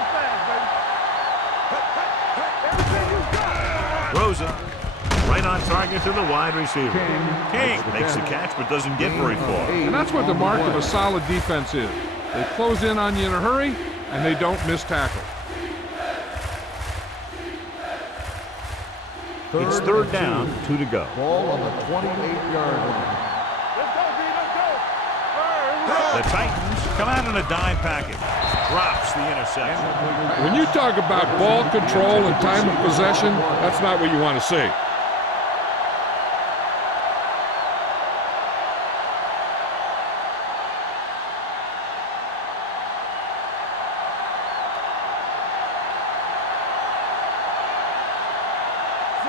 Rosa, right on target to the wide receiver. King makes the catch but doesn't get very far. And that's what the mark of a solid defense is. They close in on you in a hurry, and they don't miss tackle. It's 3rd down, 2 to go. Ball on the 28-yard line. The Titans come out in a dime package. Drops the interception. When you talk about ball control and time of possession, that's not what you want to see.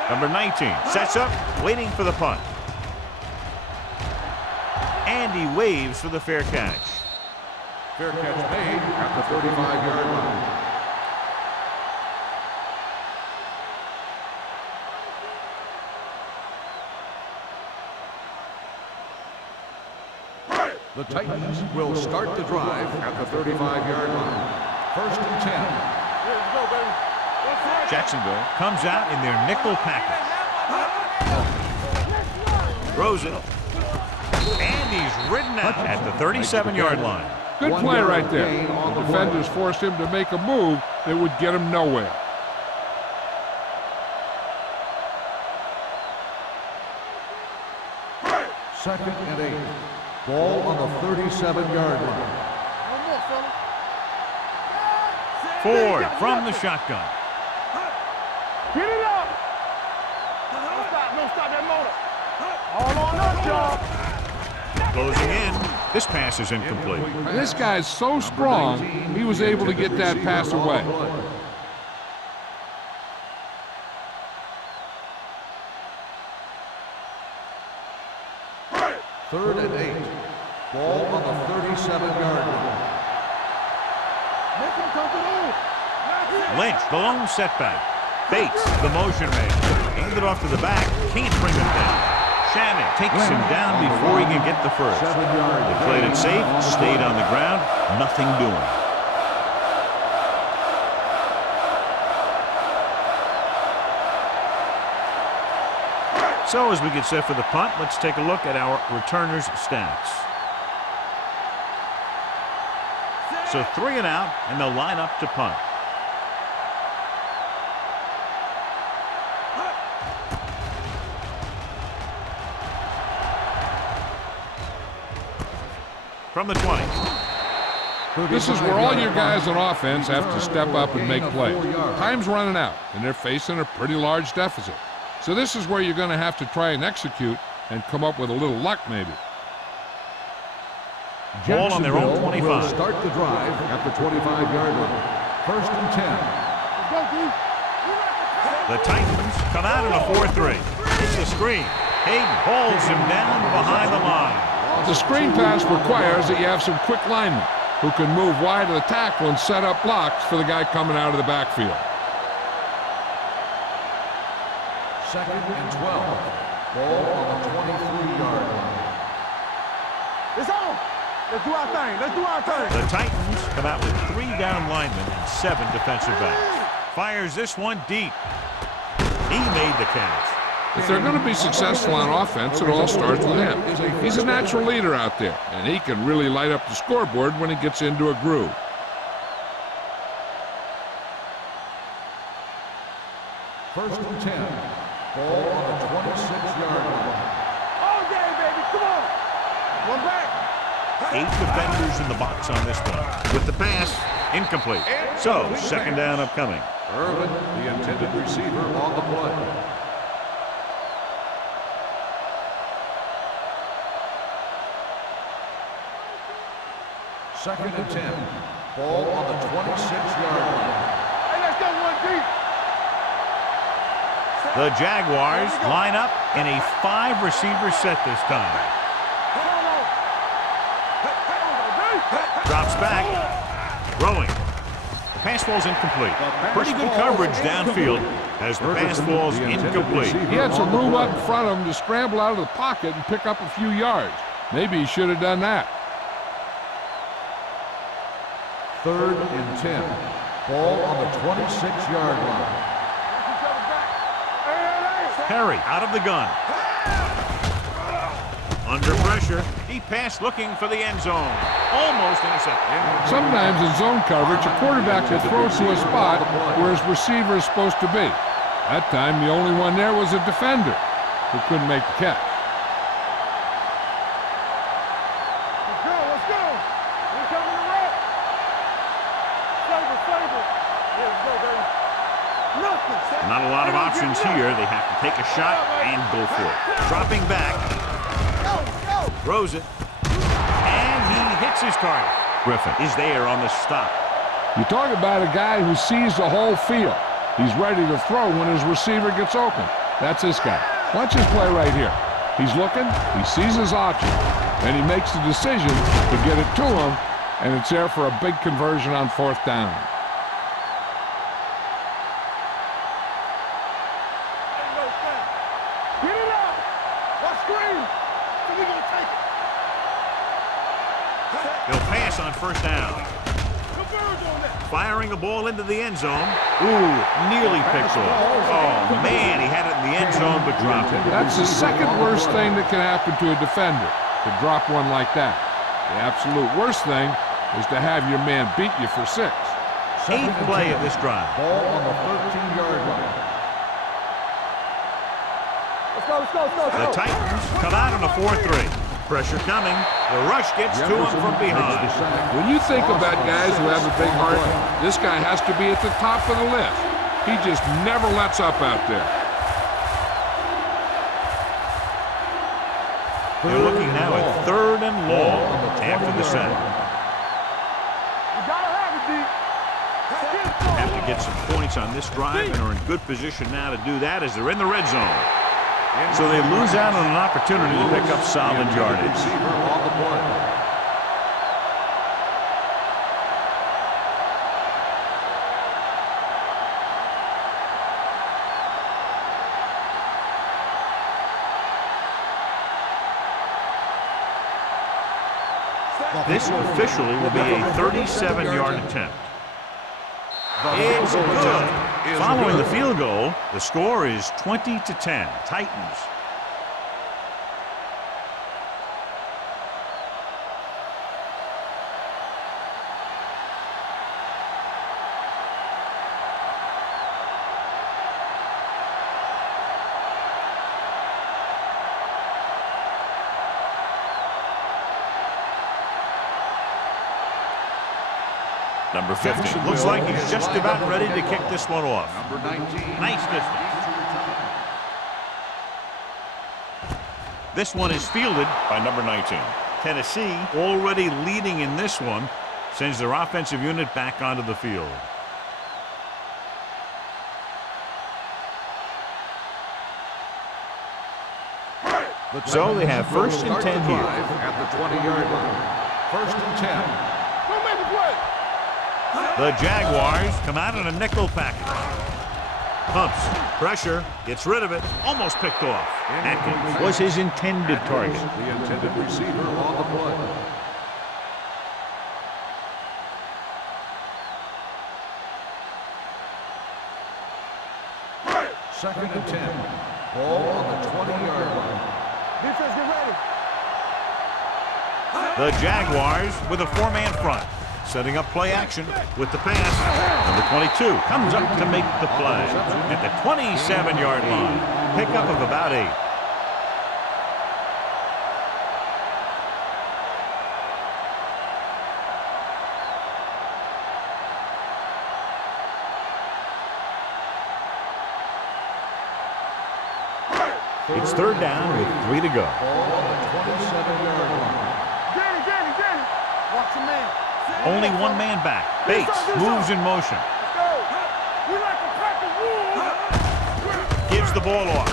Number 19 sets up, waiting for the punt. And he waves for the fair catch. Fair catch made at the 35-yard line. The Titans will start the drive at the 35-yard line. 1st and 10. Jacksonville comes out in their nickel package. Throws it. And he's ridden out at the 37-yard line. Good play right there. The defenders forced him to make a move that would get him nowhere. Second and 8. Ball on the 37-yard line. One more, fella. Ford from the shotgun. Get it up. Don't stop that motor. All on us, y'all. Closing in. This pass is incomplete. This guy's so strong, he was able to get that pass away. Third and 8. Ball on the 37-yard line. Make him come through. Lynch, the lone setback. Bates, the motion man. Hand it off to the back. Can't bring him down. Shannon takes him down before he can get the first. 7 yards. They played it safe, stayed on the ground, nothing doing. So as we get set for the punt, let's take a look at our returners' stats. So 3 and out, and they'll line up to punt. From the 20. This is where all your guys on offense have to step up and make plays. Time's running out, and they're facing a pretty large deficit. So this is where you're going to have to try and execute and come up with a little luck, maybe. Ball on their own 25. Will start the drive at the 25-yard line. First and 10. The Titans come out in a 4-3. It's a screen. Hayden holds him down behind the line. The screen pass requires that you have some quick linemen who can move wide of the tackle and set up blocks for the guy coming out of the backfield. Second and 12. Ball on the 23-yard line. It's on. Let's do our thing. Let's do our thing. The Titans come out with 3 down linemen and 7 defensive backs. Fires this one deep. He made the catch. If they're going to be successful on offense, it all starts with him. He's a natural leader out there, and he can really light up the scoreboard when he gets into a groove. First and 10. Ball on the 26-yard line. All day, baby. Come on. One back. 8 defenders in the box on this one. With the pass, incomplete. So, second down upcoming. Irvin, the intended receiver, on the play. Second and 10. Ball on the 26-yard line. Hey, let's go one deep. The Jaguars line up in a 5-receiver set this time. Drops back. Throwing. The pass falls incomplete. Pretty good coverage downfield as the pass falls incomplete. He had some room up in front of him to scramble out of the pocket and pick up a few yards. Maybe he should have done that. Third and 10. Ball on the 26-yard line. Perry out of the gun. Under pressure. Deep pass looking for the end zone. Almost intercepted. Sometimes in zone coverage, a quarterback will throw to a spot where his receiver is supposed to be. That time, the only one there was a defender who couldn't make the catch. Let's go. Let's go. We're coming to rep. Flavor. There we go, baby. Nothing. Not a lot of options here. They have to take a shot and go for it. Dropping back. Throws it. And he hits his target. Griffin is there on the stop. You talk about a guy who sees the whole field. He's ready to throw when his receiver gets open. That's this guy. Watch his play right here. He's looking, he sees his option, and he makes the decision to get it to him, and it's there for a big conversion on 4th down. Get it up. Watch screen. So we're going to take it. He'll pass on 1st down. The birds on that. Firing the ball into the end zone. Ooh, nearly picked off. Oh, man, he had it in the end zone but dropped it. That's the second worst thing that can happen to a defender, to drop one like that. The absolute worst thing is to have your man beat you for 6. 8th play of this drive. Ball on the 13-yard line. Let's The Titans come out on a 4-3. Pressure coming. The rush gets to him from behind. When you think about guys who have a big heart, this guy has to be at the top of the list. He just never lets up out there. They're looking now at 3rd and long after the set. You gotta have it, D. Have to get some points on this drive and are in good position now to do that as they're in the red zone. So they lose out on an opportunity to pick up solid yardage. Receiver on the play. This officially will be a 37-yard attempt. It's good. Following the field goal, the score is 20-10. Titans. Number 50. Looks like he's just about ready to kick this one off. Number 19. Nice distance. This one is fielded by number 19. Tennessee, already leading in this one, sends their offensive unit back onto the field. So they have 1st and 10 here. At the 20-yard line. 1st and 10. Don't make the play. The Jaguars come out in a nickel package. Pumps, pressure, gets rid of it, almost picked off. Atkins was his intended target. The intended receiver on the play. Second and 10. Ball on the 20-yard line. Defense, get ready. The Jaguars with a 4-man front. Setting up play action with the pass. Number 22 comes up to make the play at the 27-yard line. Pickup of about 8. It's 3rd down with 3 to go. Ball on the 27-yard line. Get it. Watch your man. Only 1 man back. Bates moves in motion. Let's go. We like to crack the rules. Gives the ball off.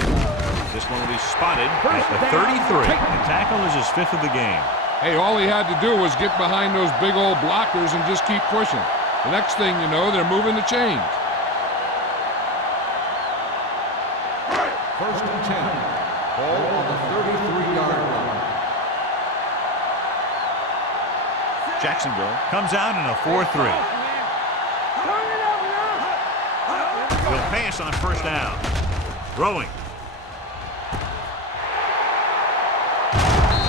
This one will be spotted at the 33. The tackle is his 5th of the game. Hey, all he had to do was get behind those big old blockers and just keep pushing. The next thing you know, they're moving the chains. 1st and 10. Ball on the 33-yard line. Jacksonville comes out in a 4-3. Will pass on 1st down. Throwing.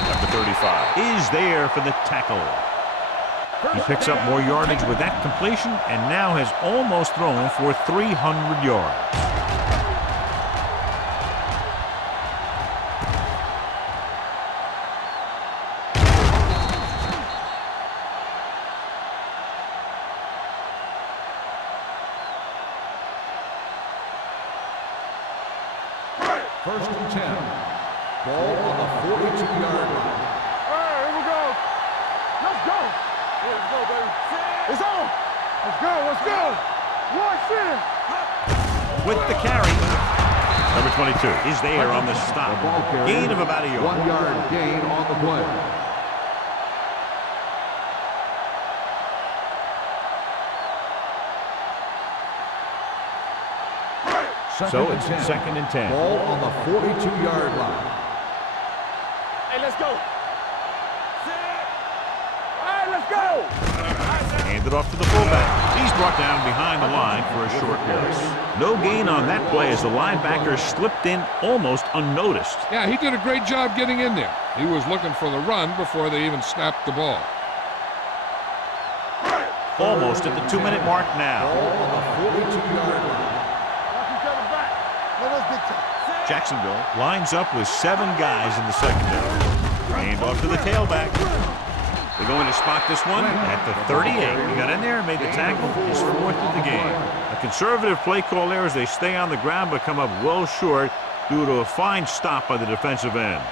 Number 35 is there for the tackle. He picks up more yardage with that completion and now has almost thrown for 300 yards. First and 10. Ball on the 42-yard line. All right, here we go. Let's go. Yeah, let's go, baby. It's on. Let's go. Watch it. With the carry, number 22 is there on the stop. The ball carrier, Gain of about a yard. 1-yard gain on the play. So it's 2nd and 10. Ball on the 42-yard line. Hey, let's go. All right, let's go. Handed off to the fullback. He's brought down behind the line for a short loss. No gain on that play as the linebacker slipped in almost unnoticed. Yeah, he did a great job getting in there. He was looking for the run before they even snapped the ball. Almost at the 2-minute mark now. Ball on the 42-yard line. Watch each other back. Let us get to Jacksonville lines up with 7 guys in the secondary. Hand off to the tailback. They're going to spot this one at the 38. He got in there and made the tackle. His 4th of the game. A conservative play call there as they stay on the ground but come up well short due to a fine stop by the defensive end.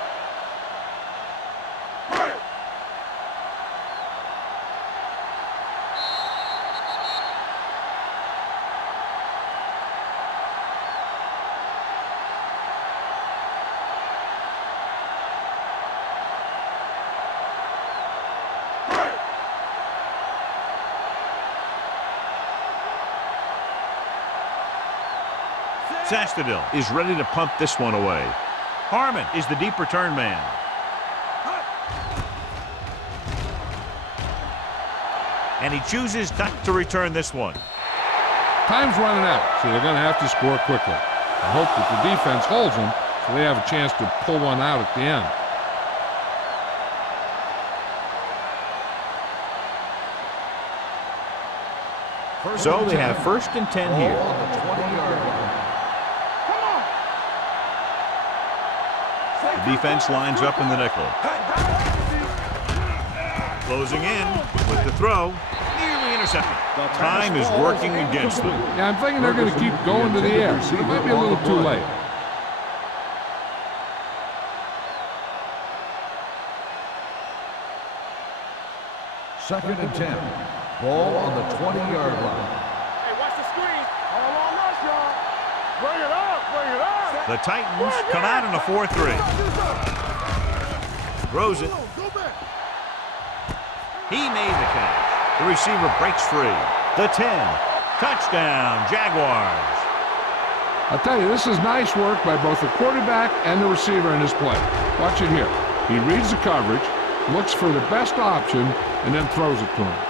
Sastadil is ready to punt this one away. Harmon is the deep return man. And he chooses not to return this one. Time's running out, so they're going to have to score quickly. I hope that the defense holds them so they have a chance to pull one out at the end. So they have 1st and 10 here. On the 20-yard line. The defense lines up in the nickel. Closing in with the throw. Nearly intercepted. Time is working against them. Yeah, I'm thinking they're going to keep going to the air, so it might be a little too late. Second and 10. Ball on the 20-yard line. Hey, watch the screen. All on us, y'all. Bring it up, bring it up. The Titans come out in a 4-3. Throws it. He made the catch. The receiver breaks free. The 10. Touchdown, Jaguars. I'll tell you, this is nice work by both the quarterback and the receiver in his play. Watch it here. He reads the coverage, looks for the best option, and then throws it to him.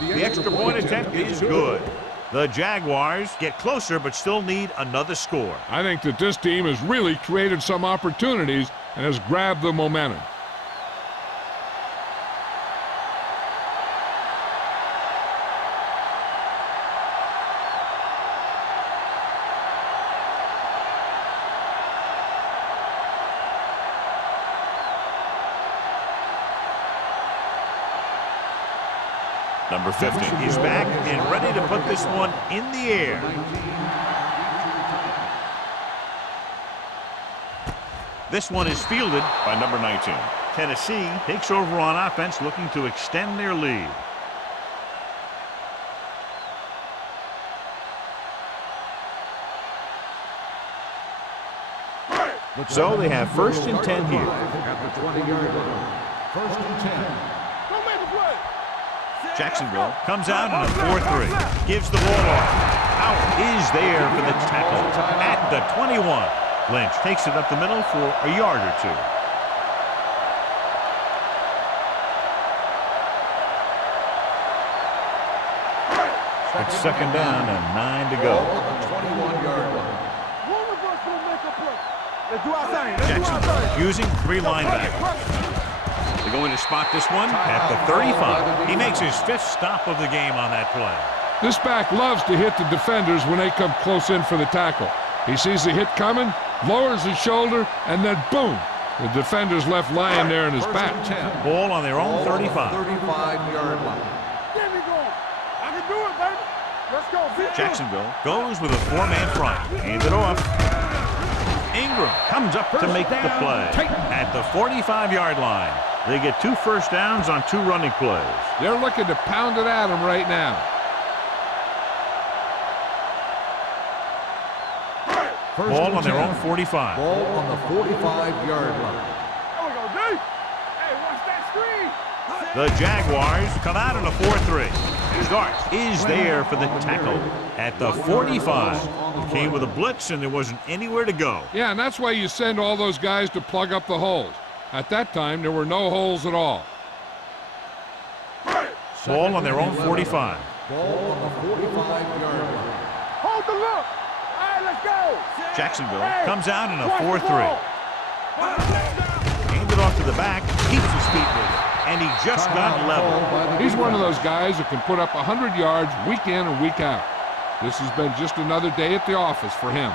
The extra point attempt is good. The Jaguars get closer but still need another score. I think that this team has really created some opportunities and has grabbed the momentum. Number 50 is back and ready to put this one in the air. This one is fielded by number 19. Tennessee takes over on offense, looking to extend their lead. So they have 1st and 10 here. At the 20-yard line. 1st and 10. Don't make a play. Jacksonville comes out in a 4-3. Gives the ball off. Howard is there for the tackle at the 21. Lynch takes it up the middle for a yard or two. It's 2nd down and 9 to go. Ball on the 21-yard line. One of us will make a play. Let's do our thing. Let's do our Jacksonville thing. using 3 linebackers. They're going to spot this one at the 35. He makes his 5th stop of the game on that play. This back loves to hit the defenders when they come close in for the tackle. He sees the hit coming, lowers his shoulder, and then boom, the defender's left lying there in his 1st back. and 10. Ball on their own Ball on the 35. 35-yard line. Get me going. I can do it, baby. Let's go. Jacksonville goes with a 4-man front. Hand it off. Ingram comes up to make the play at the 45-yard line. They get 2 first downs on 2 running plays. They're looking to pound it at him right now. Ball on their own 45. Ball on the 45-yard line. There we go, D. Hey, watch that screen. The Jaguars come out in a 4-3. Starks is there for the tackle at the 45. It came with a blitz and there wasn't anywhere to go. Yeah, and that's why you send all those guys to plug up the holes. At that time, there were no holes at all. Ball on their own 45. Ball on the 45-yard line. Hold the look. All right, let's go. Jacksonville comes out in a 4-3. Aimed it off to the back, keeps his feet with it, and he just got level. He's one of those guys who can put up 100 yards week in and week out. This has been just another day at the office for him.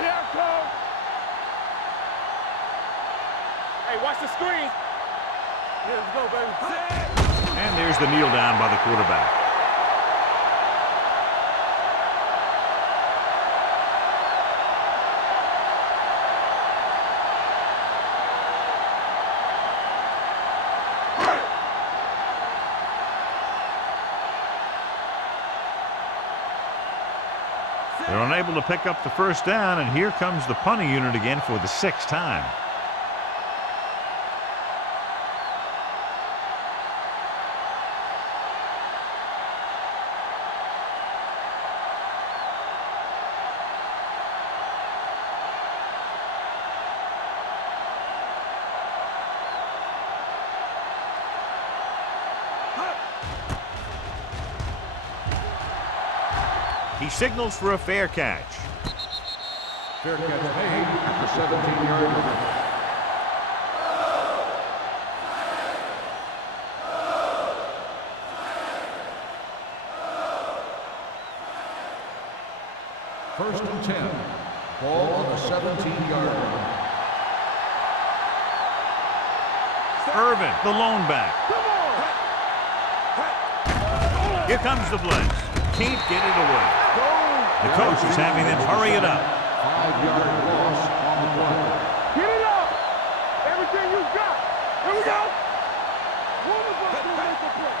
Here I come. Hey, watch the screen. Yeah, let's go, baby. And there's the kneel down by the quarterback. They're unable to pick up the first down, and here comes the punting unit again for the 6th time. He signals for a fair catch. Fair catch made at the 17-yard line. First and 10. Ball on the 17-yard line. Irvin, the lone back. Here comes the blitz. Can't get it away. The coach is having them hurry it up. 5-yard loss on the play. Get it up. Everything you got. Here we go. One of us will make the play.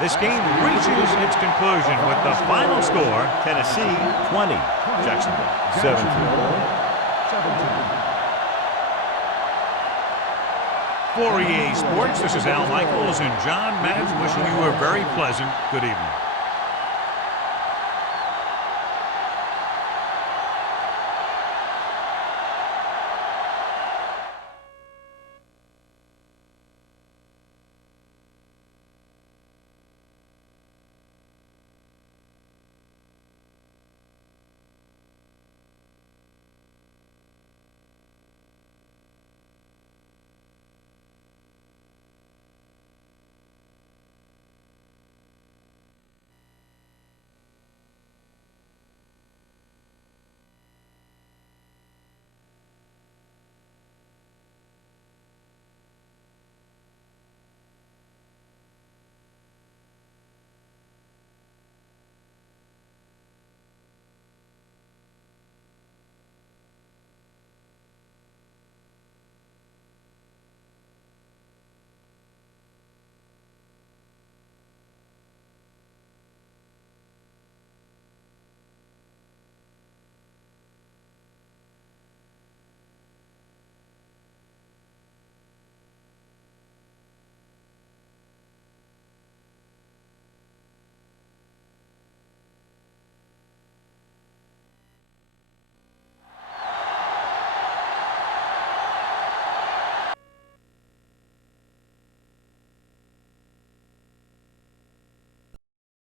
This game reaches its conclusion with the final score, Tennessee 20, Jacksonville 17. For EA Sports, this is Al Michaels and John Madden wishing you a very pleasant good evening.